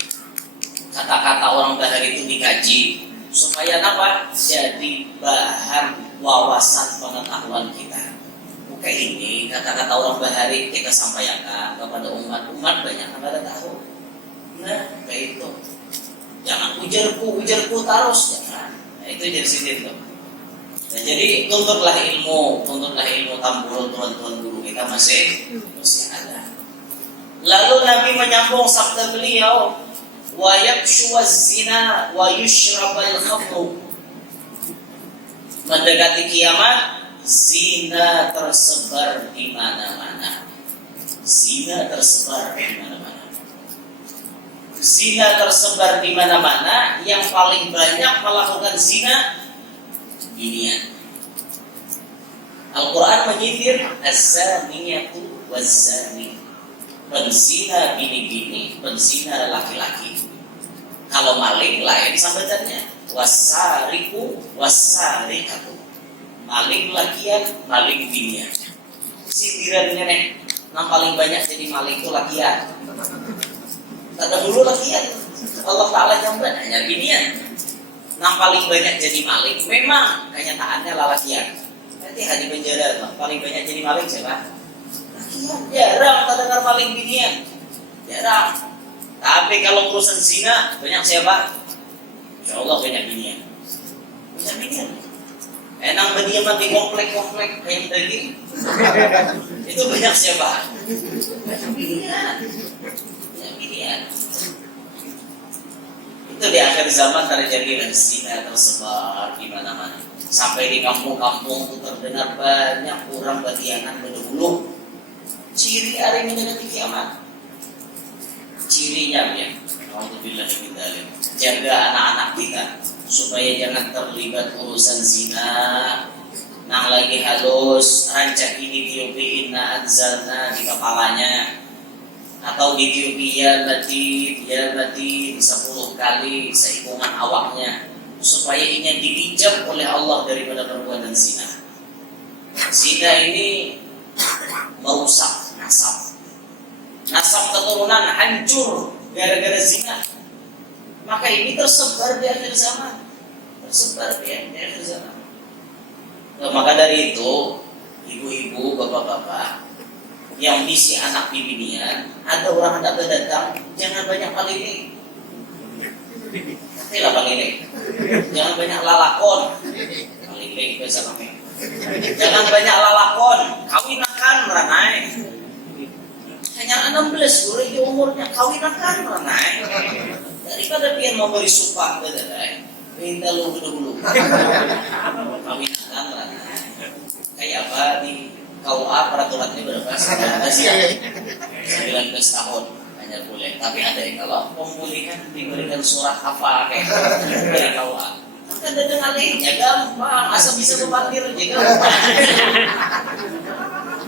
Kata-kata orang Bahari itu dikaji supaya apa? Jadi bahan wawasan pengetahuan kita. Oke, ini kata-kata orang Bahari kita sampaikan kepada umat banyak yang pada tahu. Nah, kayak itu. Jangan ujarku terus, jangan. Nah, itu jadi sedikit tuh. Nah, jadi tuntutlah ilmu Tampulu, tuan-tuan guru kita masih ada. Lalu Nabi menyambung sabda beliau, wa yakshuwaz zina wa yushrabal khamru. Mendekati kiamat, zina tersebar di mana-mana. Zina tersebar di mana-mana. Yang paling banyak melakukan zina binian. Al-Quran menyindir az-zaniyatu waz-zani. Penzina bini-bini, penzina laki-laki. Kalau maling lain sambatannya, wasariku wasarikatu. Maling lakian, maling binian. Sindirannya nih, yang paling banyak jadi maling itu lakian. Kata dulu lakian, Allah Ta'ala jamban hanya binian. Nah paling banyak jadi maling memang kenyataannya lalakian. Nanti di penjara paling banyak jadi maling siapa? Lakian. Jarang tak dengar maling binian. Jarang. Tapi kalau urusan zina banyak siapa? Insya Allah banyak binian. Banyak binian. Enang berdiaman di komplek-komplek kayak tadi. Itu banyak siapa? Banyak binian. Banyak binian. Itu di akhir zaman terjadi zina tersebar di mana-mana. Sampai di kampung-kampung itu terdengar banyak orang batianan berdulu. Ciri hari mendekati kiamat. Cirinya ya, alhamdulillah kita jaga anak-anak kita supaya jangan terlibat urusan zina. Nang lagi halus rancak ini diopiin anzalna di kepalanya. Atau ditiupi ya batin 10 kali seikungan awaknya supaya ini dihijab oleh Allah daripada perbuatan zina. Zina ini merusak nasab keturunan hancur gara-gara zina. Maka ini tersebar di akhir zaman. Nah, maka dari itu ibu-ibu, bapak-bapak yang misi anak bibinian, ada orang hendak datang, jangan banyak palini. Itulah palini. Jangan banyak lalakon. Palini bahasa kami. Jangan banyak lalakon. Kawinakan ranai. Hanya 16 bulan di umurnya kawinakan ranai. Daripada dia mau beri sumpah ke dadai, minta lu dulu. Kawinakan ranai. Kayak apa di KUA peraturannya berapa? 19 tahun hanya boleh. Tapi ada yang kalau pemulihan diberikan surat hafal kayak dari KUA. Kan ada dengalihnya gampang, asal bisa kepanggil juga gampang.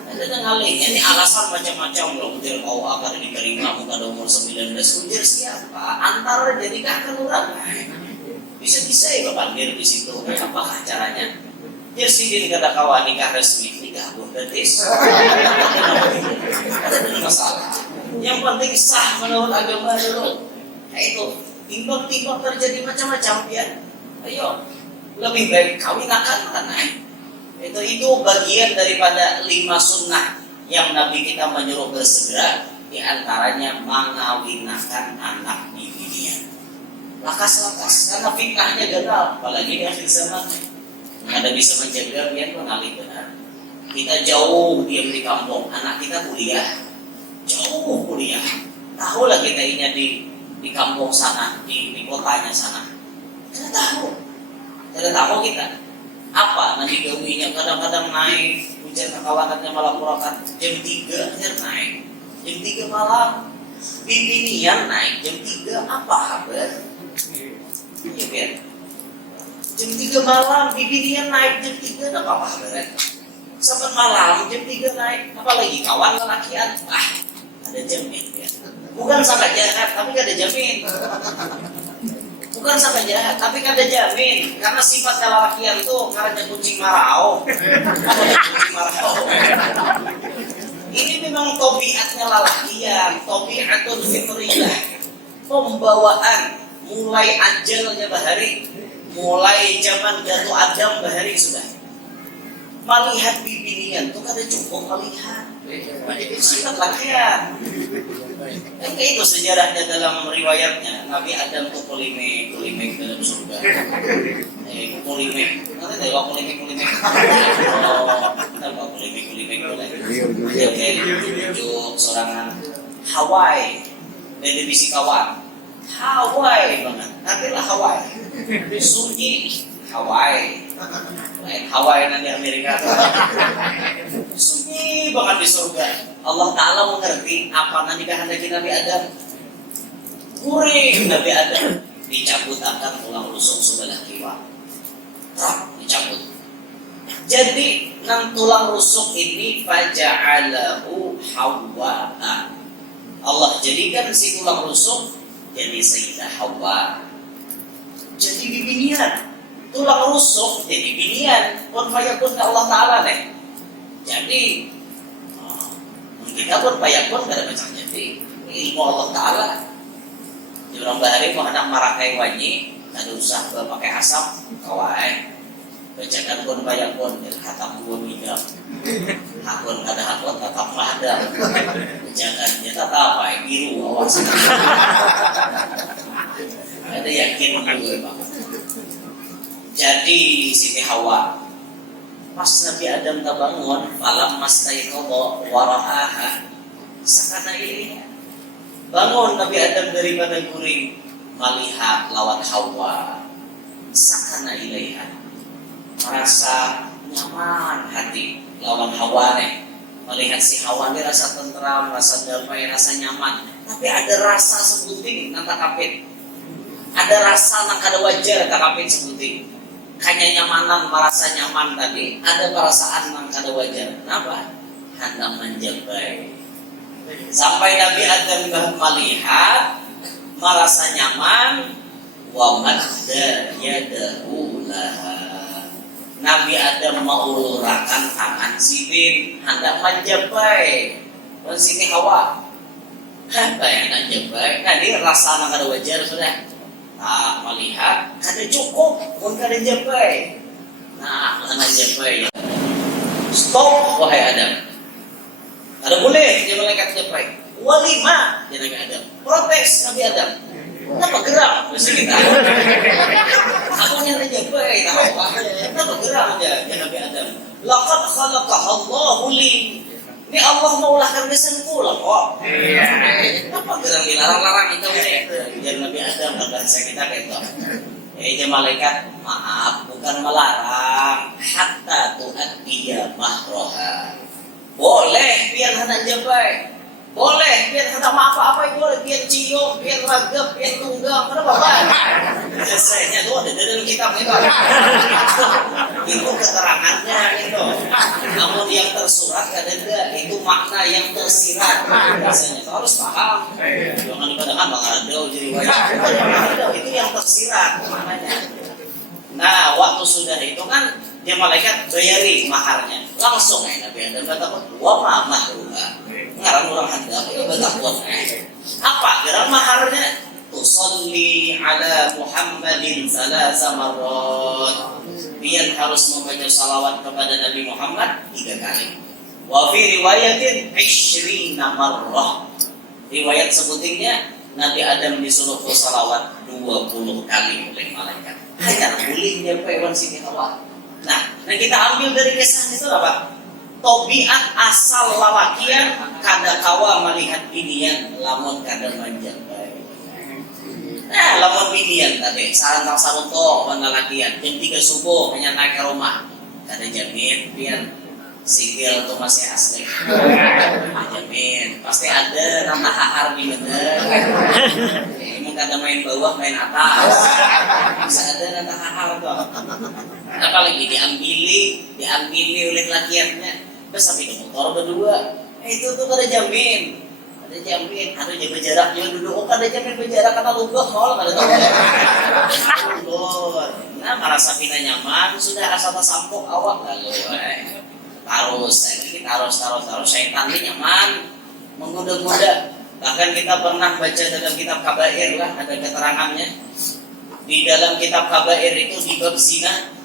Ada dengalihnya, ini alasan macam-macam loh. Ujar KUA kada diterima, muka ada umur 19. Ujar siapa? Antar jadi kakak orang. Bisa-bisa ya kepanggil di situ. Apakah caranya? Ya sih dia kata kawan nikah resmi, nikah berdetis. Ada masalah. Yang penting sah menurut agama dulu. Nah itu timbang-timbang terjadi macam-macam ya. Ayo lebih baik kawinakan kan? Itu bagian daripada 5 sunnah yang Nabi kita menyuruh bersegera. Di antaranya mengawinkan anak bibinian. Lakas-lakas karena fitnahnya gagal, apalagi di akhir zaman. Ada bisa menjaga biar mengalir benar. Kita jauh diam di kampung, anak kita kuliah, jauh kuliah. Tahu lah kita ini di kampung sana, di kotanya sana. Kita tahu kita. Apa nanti gawinya kadang-kadang naik, hujan kekawanannya malah purakan jam 3 naik, jam 3 malam. Bibinian naik jam 3 apa kabar? Iya kan? Jam 3 malam, bibinian naik jam 3, tak apa kabar? Sampai malam jam 3 naik, apalagi kawan lelakian, ada jamin ya. Bukan sampai jahat, tapi ada jamin. Bukan sampai jahat, tapi ada jamin. Karena sifat lelakian itu karena kucing marau. Kucing marau. Ini memang tabiatnya lelakian, tabiatul fitriyah. Pembawaan mulai ajalnya bahari. Mulai zaman Datu Adam bahari sudah melihat bibinian itu kada cukup melihat sifat lakian. Kayak itu sejarahnya dalam riwayatnya Nabi Adam tuh kulimek dalam surga. Kulimek nanti tengok kulimek kita bawa kulimek tunjuk sorangan Hawaii dari bisi kawan Hawaii banget nanti lah Hawaii sunyi Hawaii lain Hawaii nanti Amerika sunyi banget di surga. Allah Ta'ala mengerti apa nanti kehendaki Nabi Adam. Kuring Nabi Adam dicabut akan tulang rusuk sebelah kiri, dicabut. Jadi nang tulang rusuk ini faja'alahu Hawwa'a. Allah jadikan si tulang rusuk jadi Sayyidah Hawwa. Jadi bibinian. Tulang rusuk jadi bibinian. Kun fayakun Allah Ta'ala nih. Jadi kita pun fayakun gak ada macam jadi ilmu Allah Ta'ala. Di orang bahari mau hendak marakai wanyi Ada usah pakai asap, kawai. Bacakan pun banyak pun, kata gua minyak. Hakun kada hakun tetap ada. Bacakan dia tetap apa? Biru awas. Ada yakin juga bang. Jadi Siti Hawa pas Nabi Adam terbangun, malam mastaiqadha wara'aha sakana ilaiha. Bangun Nabi Adam daripada guring, melihat lawan Hawa, sakana ilaiha, merasa nyaman hati lawan Hawa nih. Melihat si Hawa ini rasa tentram, rasa damai, rasa nyaman. Tapi ada rasa sebuting nang kapit. Ada rasa nang kada wajar tak kapit sebuting. Hanya nyamanan, merasa nyaman tadi. Ada perasaan nang kada wajar. Kenapa? Hendak menjabai. Sampai Nabi Adam melihat, merasa nyaman, wa madda yadahu laha. Nabi Adam mengulurkan tangan Siti, hendak menjabai Siti Hawa. Apa yang hendak menjabai? Nah, ini rasa nang kada wajar sudah. Nah, melihat kada cukup pun kada jabai. Nah, kada jabai. Stop wahai Adam. Kada boleh dia malaikat jabai. Walima dia Nabi Adam. Protes Nabi Adam. Kenapa geram mesti kita? Aku yang jabai tahu apa? Kenapa geram dia Nabi Adam? Laqad khalaqaha Allahu li. Ini Allah maulah kerjaanku lah kok. Apa geram dilarang-larang itu biar Nabi Adam berbahasa kita kayak itu. Malaikat, maaf bukan melarang, hatta tu'addiya mahroha. Boleh biar hendak jabai. Boleh biar hendak apa-apa itu boleh, biar cium, biar ragap, biar tunggang, kenapa Pak? Selesainya tuh ada dalam kitab itu. Itu keterangannya itu. Namun yang tersurat kadang-kadang itu makna yang tersirat. Biasanya harus paham. Jangan dikatakan bakal ada jadi wajib. Itu yang tersirat maknanya. Nah, waktu sudah itu kan dia malaikat bayari maharnya. Langsung Nabi Adam kata, "Wa ma mahruha." Ngarang orang hendak itu bertakwa. Apa gerak maharnya? Tusalli ala Muhammadin salasa marrat. Dia harus membaca salawat kepada Nabi Muhammad 3 kali. Wa fi riwayatin 20 marrah. Riwayat sebutingnya Nabi Adam disuruh bersalawat 20 kali oleh malaikat. Hanya bolehnya pewan Siti Hawa. Nah, kita ambil dari kisah itu apa? Tobiat asal lawakian kada kawa melihat binian lamun kada menjabai. Nah, lamun binian tadi sarang sarunto wan lalakian jam 3 subuh hanya naik ke rumah. Kada jamin biar sigil itu masih asli. Kada jamin, pasti ada nama hahar di bener. Emang kada main bawah, main atas. Bisa ada nama hahar tuh. Apalagi diambili oleh lakiannya. Terus sampai ke motor berdua. Itu tuh kada jamin. Ada jamin, ada jaga jarak juga duduk. Oh, kada jamin berjarak karena lugoh mau kada tahu. Nah, merasa pina nyaman, sudah asa sampuk awak lalu. Terus syaitan ini nyaman, menggoda-goda. Bahkan kita pernah baca dalam kitab Kabair lah, ada keterangannya. Di dalam kitab Kabair itu di bab zina,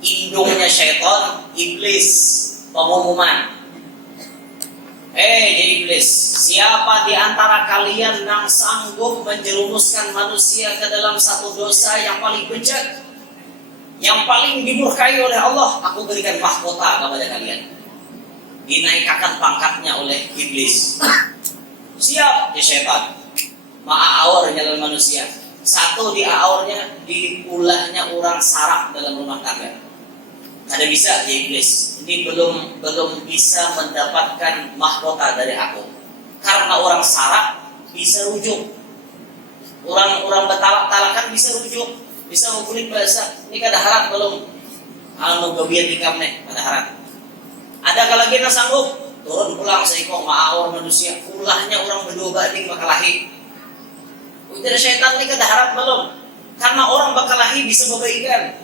indungnya syaitan, iblis, pengumuman. Iblis, siapa di antara kalian yang sanggup menjerumuskan manusia ke dalam satu dosa yang paling bejat, yang paling dimurkai oleh Allah, aku berikan mahkota kepada kalian. Dinaikkan pangkatnya oleh iblis. Siap di syaitan. Ma'awar jalan manusia. Satu di aurnya, di ulahnya orang sarak dalam rumah tangga. Ada bisa di iblis. Ini belum bisa mendapatkan mahkota dari aku. Karena orang sarak bisa rujuk. Orang bertalak-talakan bisa rujuk, bisa mengulik bahasa. Ini kada harap belum. Gawian ikam nih, kada harap. Ada lagi yang sanggup turun pulang seikong ma'awar manusia. Ulahnya orang berdua bading bakalahi. Ujar syaitan ini kada harap belum. Karena orang bakalahi bisa membaikan.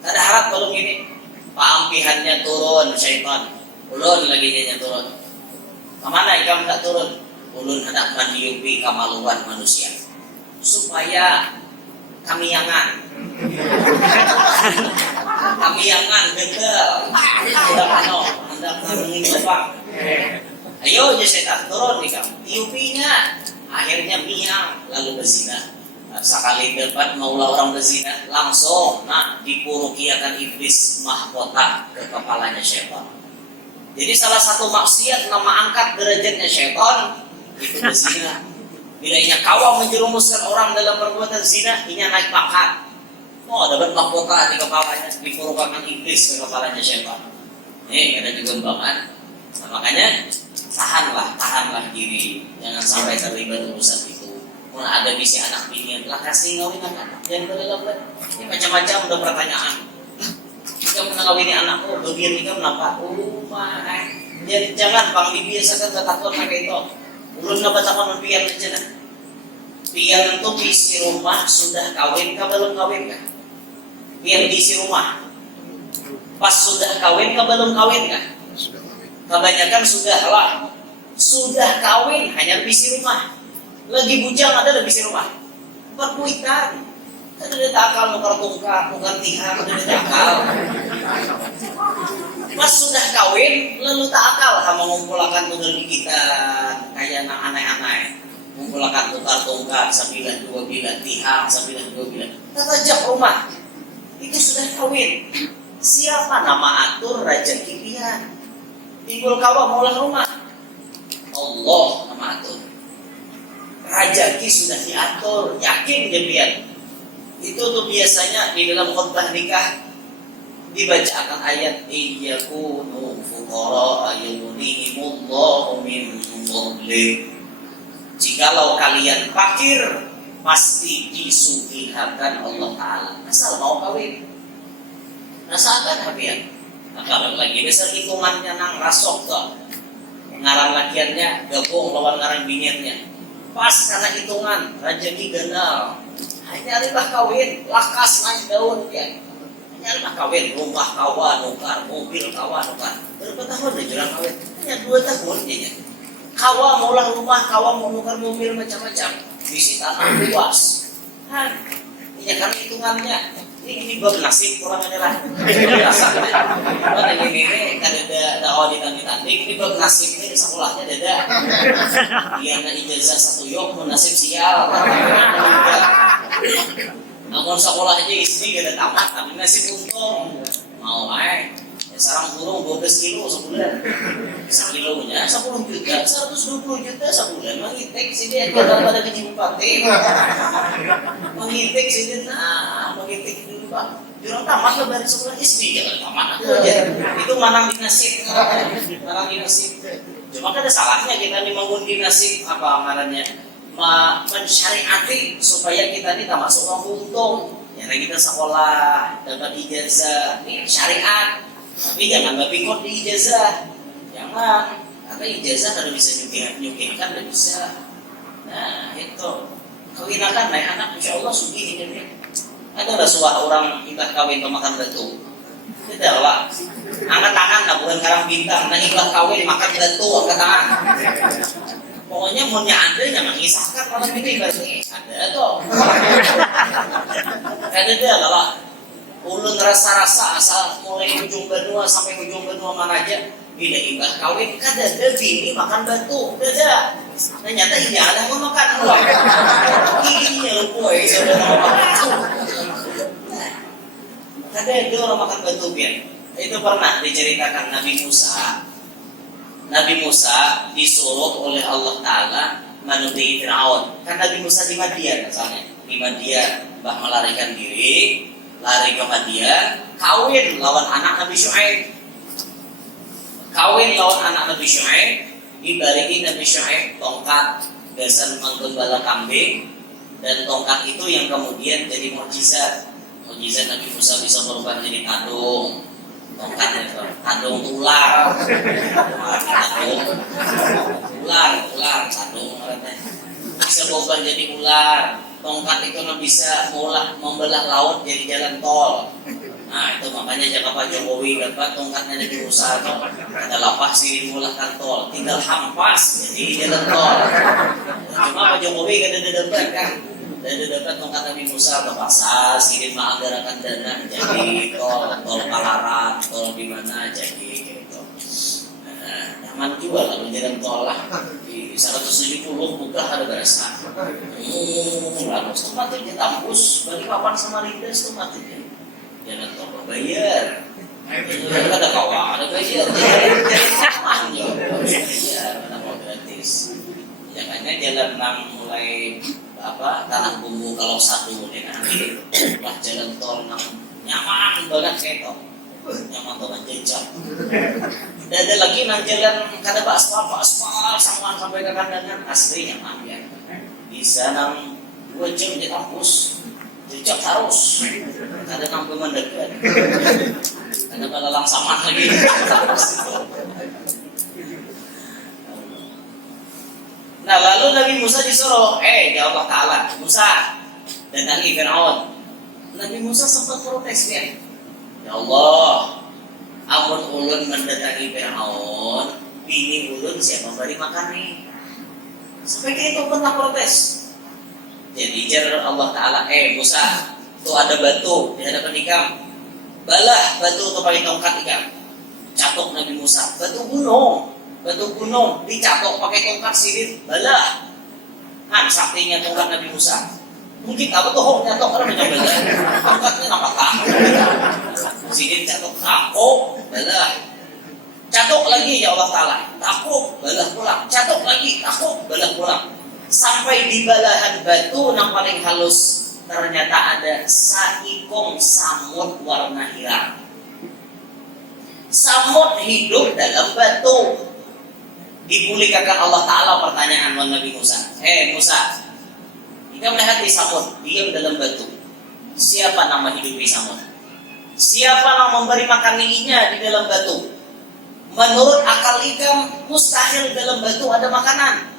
Kada harap belum ini. Paampihannya turun syaitan. Ulun lagi dia turun. Kemana ikam tak turun? Ulun hendak menhiupi kemaluan manusia. Supaya kamiyangan gendel hendak ngomongin Jepang. Ayo aja setan turun nih kamu, tiupinya. Akhirnya miang lalu berzina. Sekali dapat maulah orang berzina, langsung dipurukiakan iblis mahkota ke kepalanya syaitan. Jadi salah satu maksiat nama angkat derajatnya syaitan itu berzina. Bila inya kawal menjerumuskan orang dalam perbuatan zina, inya naik pangkat. Dapat mahkota di kepalanya, dipurukakan iblis ke kepalanya syaitan. Ada kegembangan. Makanya tahanlah diri, jangan sampai terlibat urusan itu. Kalau ada misi anak binian, lah kasih ngawin anak, jangan berlebihan. Ini macam-macam udah pertanyaan. Jika mengawini anakku, bagian ini kenapa? Jadi jangan bang dibiasakan takut pakai itu. Ulun dapat takut biar aja dah. Biar itu isi rumah sudah kawin kah belum kawin kah? Biar isi rumah. Pas sudah kawin kah belum kawin kah? Kebanyakan sudah kawin hanya bisi rumah. Lagi bujang ada bisi rumah. Perkuitan. Kan ada takal nukar tungkak, nukar tihar, ada takal. Pas sudah kawin lalu tak akal mengumpulkan tunggal kita kayak anak aneh-aneh. Mengumpulkan tukar tungkak sebilah dua bilah tihar sebilah dua bilah. Tajak rumah. Itu sudah kawin. Siapa nama atur raja kilian? Timbul kawa maulah rumah. Allah nama atur. Rajaki sudah diatur, yakin jadian. Itu tuh biasanya di dalam khutbah nikah dibacakan ayat iyyakunu fuqara yughnihimullahu min fadlih. Jikalau kalian fakir pasti disugihakan Allah Ta'ala. Asal mau kawin. Rasakan habian. Kalau lagi besar hitungannya nang rasok tuh ngarang lakiannya gabung lawan ngarang biniannya pas karena hitungan rezeki ganal hanya ribah kawin lakas naik daun ya hanya ribah kawin rumah kawan nukar mobil kawan nukar berapa tahun deh jalan kawin hanya 2 tahun aja kawan maulah rumah kawan mau nukar mobil macam-macam visi tanah luas ini karena hitungannya ini bab nasib kurang adalah rasakan ini kan ada dakwah di tanding ini bab nasib ini sekolahnya ada dia na ijazah 1 yok nasib sial namun sekolah aja istri gak ada tamat tapi nasib untung mau ya sarang burung 12 kilo sebulan sekilonya 10 juta 120 juta sebulan menghitek sih dia kalau pada gaji bupati menghitek sih dia menghitek dulu pak jurang tamat lah dari sekolah istri jangan tamat aku aja itu manang dinasib cuma kan ada salahnya kita membangun dinasib apa ngarannya mensyariati supaya kita ini tak masuk orang untung ya kita sekolah dapat ijazah ini syariat tapi jangan berpikir di ijazah jangan karena ijazah kalau bisa nyugihan tidak bisa nah itu kawinakan naik anak insya Allah sugih hidupnya ada rasuah orang ibadah kawin pemakan batu tidak lah angkat tangan lah bukan karang bintang nah ibadah kawin makan batu angkat tangan pokoknya maunya ada yang mengisahkan malam ini berarti ada tuh ada kalau ulun rasa-rasa asal mulai ujung benua sampai ujung benua mana aja bila ibadah kawin kan ada bini makan batu ada ternyata ini ada yang makan uang ini boy saudara makan batu ada orang makan batu biar itu pernah diceritakan Nabi Musa disuruh oleh Allah Ta'ala menuruti Fir'aun kan Nabi Musa di Madian misalnya di Madian melarikan diri lari ke Madian, kawin lawan anak Nabi Syuaib. Dibalikin Nabi Syuaib tongkat besan menggembala kambing dan tongkat itu yang kemudian jadi mukjizat. Mukjizat Nabi Musa bisa berubah jadi kadung. Tongkat itu kadung ular. Kadung bisa berubah jadi ular. Tongkat itu bisa membelah laut jadi jalan tol. Nah itu makanya jika Pak Jokowi dapat tongkatnya dari usaha tol, ada lapas sih dimulahkan tol, tinggal hampas jadi jalan tol. Cuma Pak Jokowi kan ada dapat kan, Dan dekat tongkat Nabi Musa ke pasar, sirim menggarakan dana jadi tol Palaran, tol di mana jadi gitu. Nyaman juga kalau jalan tol lah di 170 buka ada berasa. Lalu tempat itu ditambus bagi papan sama lindas tempat itu. Jalan tol berbayar. Ada kawan, ada bayar. Bayar, mana mau gratis. Jangannya jalan mulai tanah bumbu kalau satu nih nanti lah jalan tol nyaman banget kayak itu nyaman banget jejak. Dan ada lagi nang jalan kada aspal sama sampai ke kandangan asli nyaman ya. Bisa nang 2 jam di kampus jejak harus kada nang mendekat. Kada balalang sama lagi. Nah lalu Nabi Musa disuruh, ya Allah Ta'ala, Musa datangi Fir'aun. Nabi Musa sempat protes dia. Ya Allah, amun ulun mendatangi Fir'aun, bini ulun siapa beri makan nih? Sampai kayak itu pernah protes. Jadi jar Allah Ta'ala, Musa, tuh ada batu di hadapan ikam. Balah batu itu pakai tongkat ikam. Catok Nabi Musa, batu gunung dicatok pakai tongkat sirip balah saktinya tongkat Nabi Musa mungkin apa tuh nyatok karena mencoba tongkatnya nampak sirip catok takut balah catok lagi ya Allah Ta'ala takut balah pulang catok lagi takut balah pulang sampai di balahan batu yang paling halus ternyata ada saikong samut warna hitam. Samut hidup dalam batu. Dipulihkan Allah Ta'ala pertanyaan Nabi Musa. Musa, jika melihat di samud, diam dalam batu. Siapa nama hidupi samud? Siapa yang memberi makan inya di dalam batu? Menurut akal ikam, mustahil dalam batu ada makanan.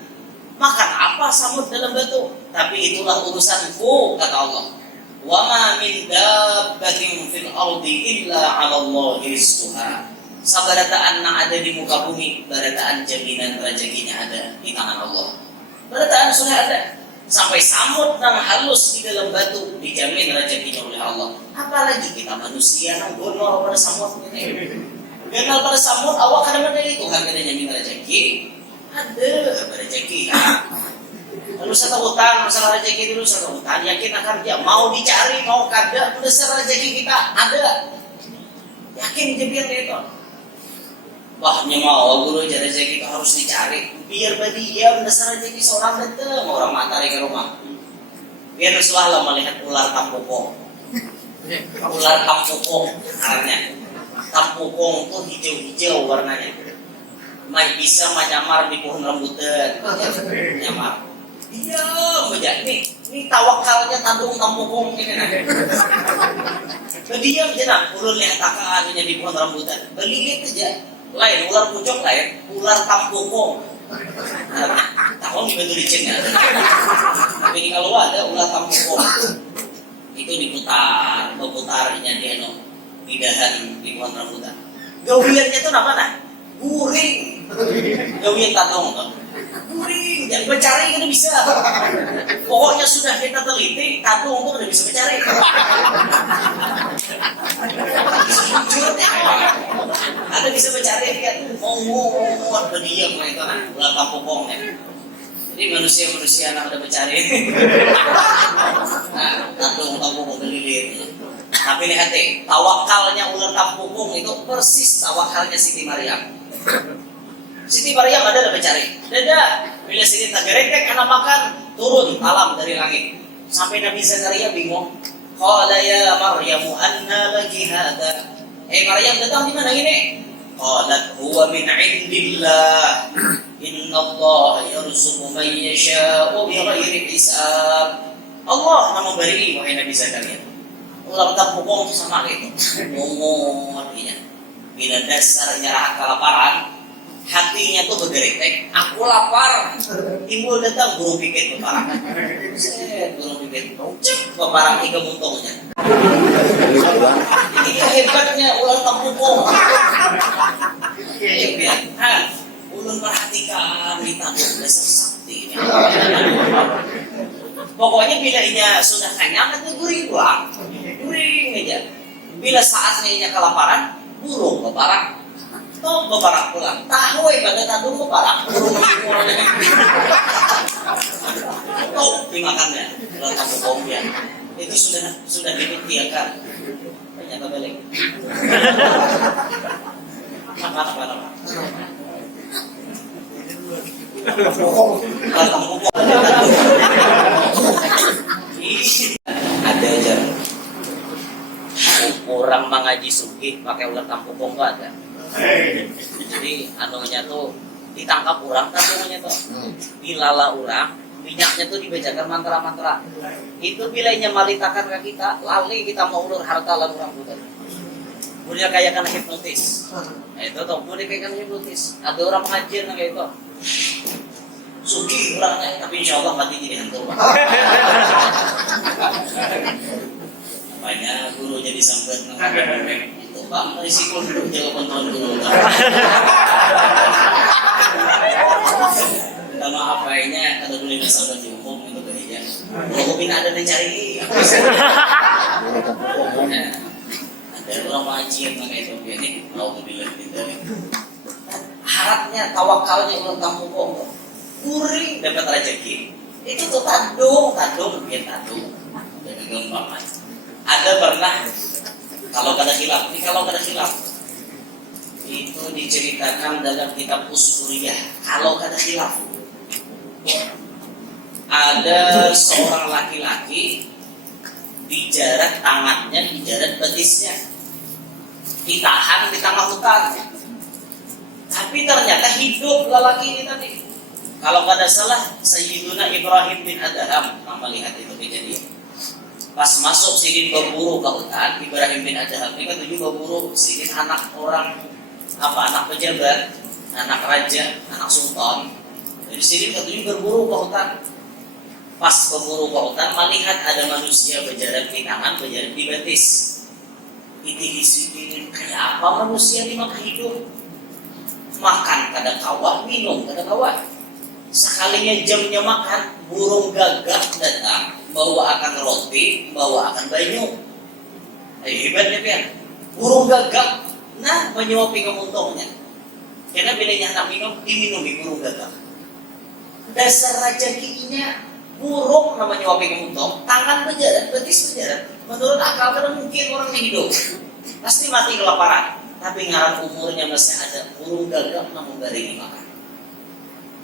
Makan apa samud dalam batu? Tapi itulah urusanku, kata Allah. Wa ma min dabbatin fil ardi illa 'ala Allahi rizquha. Sabarataan yang ada di muka bumi, barataan jaminan rezekinya ada di tangan Allah. Barataan sudah ada. Sampai samud yang halus di dalam batu dijamin rezekinya oleh Allah. Apalagi kita manusia yang gonor pada samud ini. Gonor pada samud awak kadang dari Tuhan kada jamin rezeki. Ada rezeki. Lalu satu hutang masalah rezeki dulu satu hutang yakin akan dia mau dicari mau kada besar rezeki kita ada. Yakin jamin itu. Wahnya mau guru jadi rezeki harus dicari biar dia besar rezeki seorang datang orang matahari ke rumah biar Rasulullah melihat ular tampukong karena tampukong tuh hijau-hijau warnanya bisa menyamar di pohon rambutan nyamar iya menjadi ini tawakalnya tampukong ini diam jenak ulun lihat takkan di pohon rambutan beli aja lain ular pucuk lain ular tampukong tahun dibantu licin tapi ini kalau ada ular tampukong itu memutarnya dia di dahan di pohon rambutan gawiannya itu namanya guring gawian tatong guring yang mencari kan bisa pokoknya sudah kita teliti tatong itu udah bisa mencari ada bisa mencari dia ngomong berdiam itu ulah kampung jadi manusia yang ada mencari kampung belilir tapi lihat tawakalnya ular kampung itu persis tawakalnya Siti Maryam ada mencari dada bila Siti tergeretek karena makan turun alam dari langit sampai Nabi Zakaria bingung qala ya Maryamu anna laki hadha Maryam datang di mana ini? Qalat huwa min 'indillah. Innallaha yarzuqu man yasha'u bighairi hisab. Allah yang memberi wahai Nabi Zakaria. Ulang tampukong sama itu. Ngomong artinya. Bila dasarnya kelaparan, hatinya tuh bergeretek. Aku lapar. Timbul datang burung pipit beparang. Burung pipit. Cek beparang iga muntungnya. Ini hebatnya ular tampukong. Ulun perhatikan di tampuk dasar sakti. Pokoknya bila inya sudah kenyang, itu guring pulang, guring aja. Bila saatnya inya kelaparan, burung keparak, toh keparak pulang. Tahu pada tadu keparak, burung pulang. Toh dimakannya, kalau kamu bomnya, itu sudah dibuktikan. Ternyata balik. Apa? Ada aja orang mengaji sugih pakai ular tampukong nggak ada. Jadi anunya tuh ditangkap orang tampuknya tuh dilala orang, minyaknya tuh dibacakan mantra-mantra. Itu bilainya malitakan ke kita, lali kita mau ulur harta lalu orang putar. Kemudian kayak kan hipnotis. Nah, itu tuh kemudian kayak kan hipnotis. Ada orang pengajian kayak itu. Sugi orangnya, tapi insya Allah mati jadi hantu. Apanya guru jadi sambat menghadap itu bang risiko hidup jaga kontrol guru. Sama apanya kata dulu ini sambat diumum itu kayaknya. Kalau bina ada mencari. Ada orang pengajian pakai itu ini mau bilang gitu. Harapnya tawakalnya orang tampukong. Kuring dapat rezeki itu tuh tandung biar tandung dari gampang. Ada pernah kalau kada khilaf itu diceritakan dalam kitab Usuliyah. Kalau kada khilaf ada seorang laki-laki dijarat tangannya, dijarat betisnya, ditahan di tengah hutan. Tapi ternyata hidup lelaki ini tadi. Kalau kada salah Sayyiduna Ibrahim bin Adham melihat itu kejadian. Pas masuk sidin berburu ke hutan, Ibrahim bin Adham ini kan tujuh berburu sidin anak orang anak pejabat, anak raja, anak sultan. Jadi sidin ketujuh berburu ke hutan. Pas berburu ke hutan melihat ada manusia berjalan di tangan, berjalan di betis. Itu disidin kayak apa manusia di maka hidup? Makan kada kawan, minum kada kawan. Sekalinya jamnya makan, burung gagak datang, bawa akan roti, bawa akan banyu. Hebatnya pian. Burung gagak, nah menyuapi kemuntungnya. Karena bilanya tak minum, diminumi burung gagak. Dasar rezekinya burung nama menyuapi kemuntung, tangan berjalan, betis berjalan. Menurut akal kan mungkin orangnya hidup, pasti mati kelaparan. Tapi ngaran umurnya masih ada, burung gagak namun garingi makan.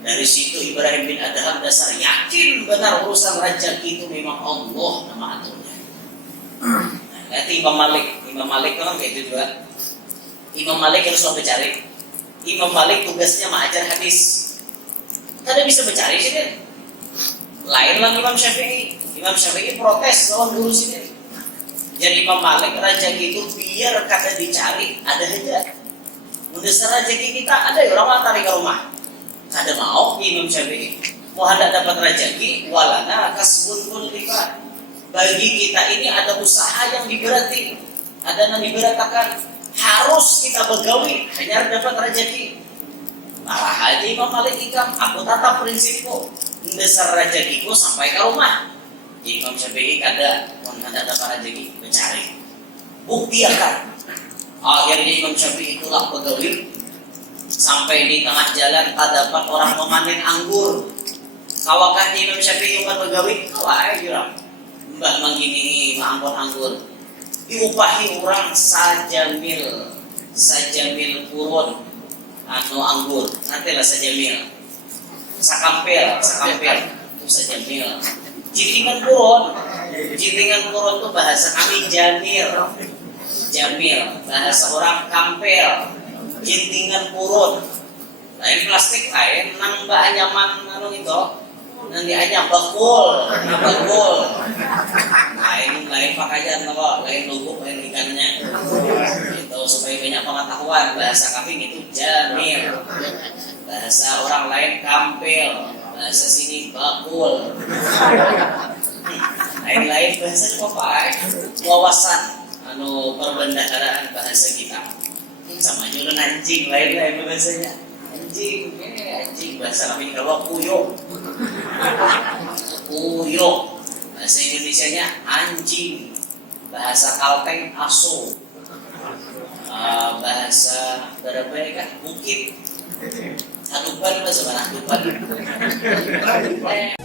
Dari situ Ibrahim bin Adham dasar yakin benar urusan rezeki itu memang Allah nama aturnya. Nah, Imam Malik kan kayak itu juga. Imam Malik harus mencari. Imam Malik tugasnya mengajar hadis. Kada bisa mencari sih dia. Lain lah Imam Syafi'i. Imam Syafi'i protes lawan guru sini. Jadi Imam Malik rezeki itu biar kada dicari ada aja. Mendasar rezeki kita ada ya orang tarik ke rumah. Ada mau Imam Syafi'i mau hendak dapat rezeki walana kasbun kulifat. Bagi kita ini ada usaha yang diberati, ada yang diberatakan, harus kita begawi hanya dapat rezeki. Malah aja Imam Malik ikam, aku tata prinsipku mendasar rezekiku sampai ke rumah. Jadi Imam Syafi'i kada mau hendak dapat rezeki mencari bukti akan. Akhirnya Imam Syafi'i itulah begawi. Sampai di tengah jalan terdapat orang memanen anggur. Kawakan Imam Syafi'i umat begawi, kawai jurang. Mbah mangini mangkon anggur. Diupahi orang sajamil kurun anggur. Nantilah sajamil. Sakampel itu sajamil. Jitingan kurun itu bahasa kami jamil bahasa orang kampel. Jintingan kurun, lain plastik lain, nang mbak anyaman anu itu, nanti anyam bakul, lain pakaian apa, lain lubuk, lain ikannya, itu supaya banyak pengetahuan. Bahasa kami itu jamil, bahasa orang lain kampel, bahasa sini bakul, lain bahasa apa? Wawasan, anu perbendaharaan bahasa kita. Sama juga anjing lain bahasanya anjing bahasa kami kalau puyok Bahasa Indonesianya anjing, bahasa Kalteng aso, bahasa berapa ya kan? Mungkin Hadupan bahasa mana? Hadupan.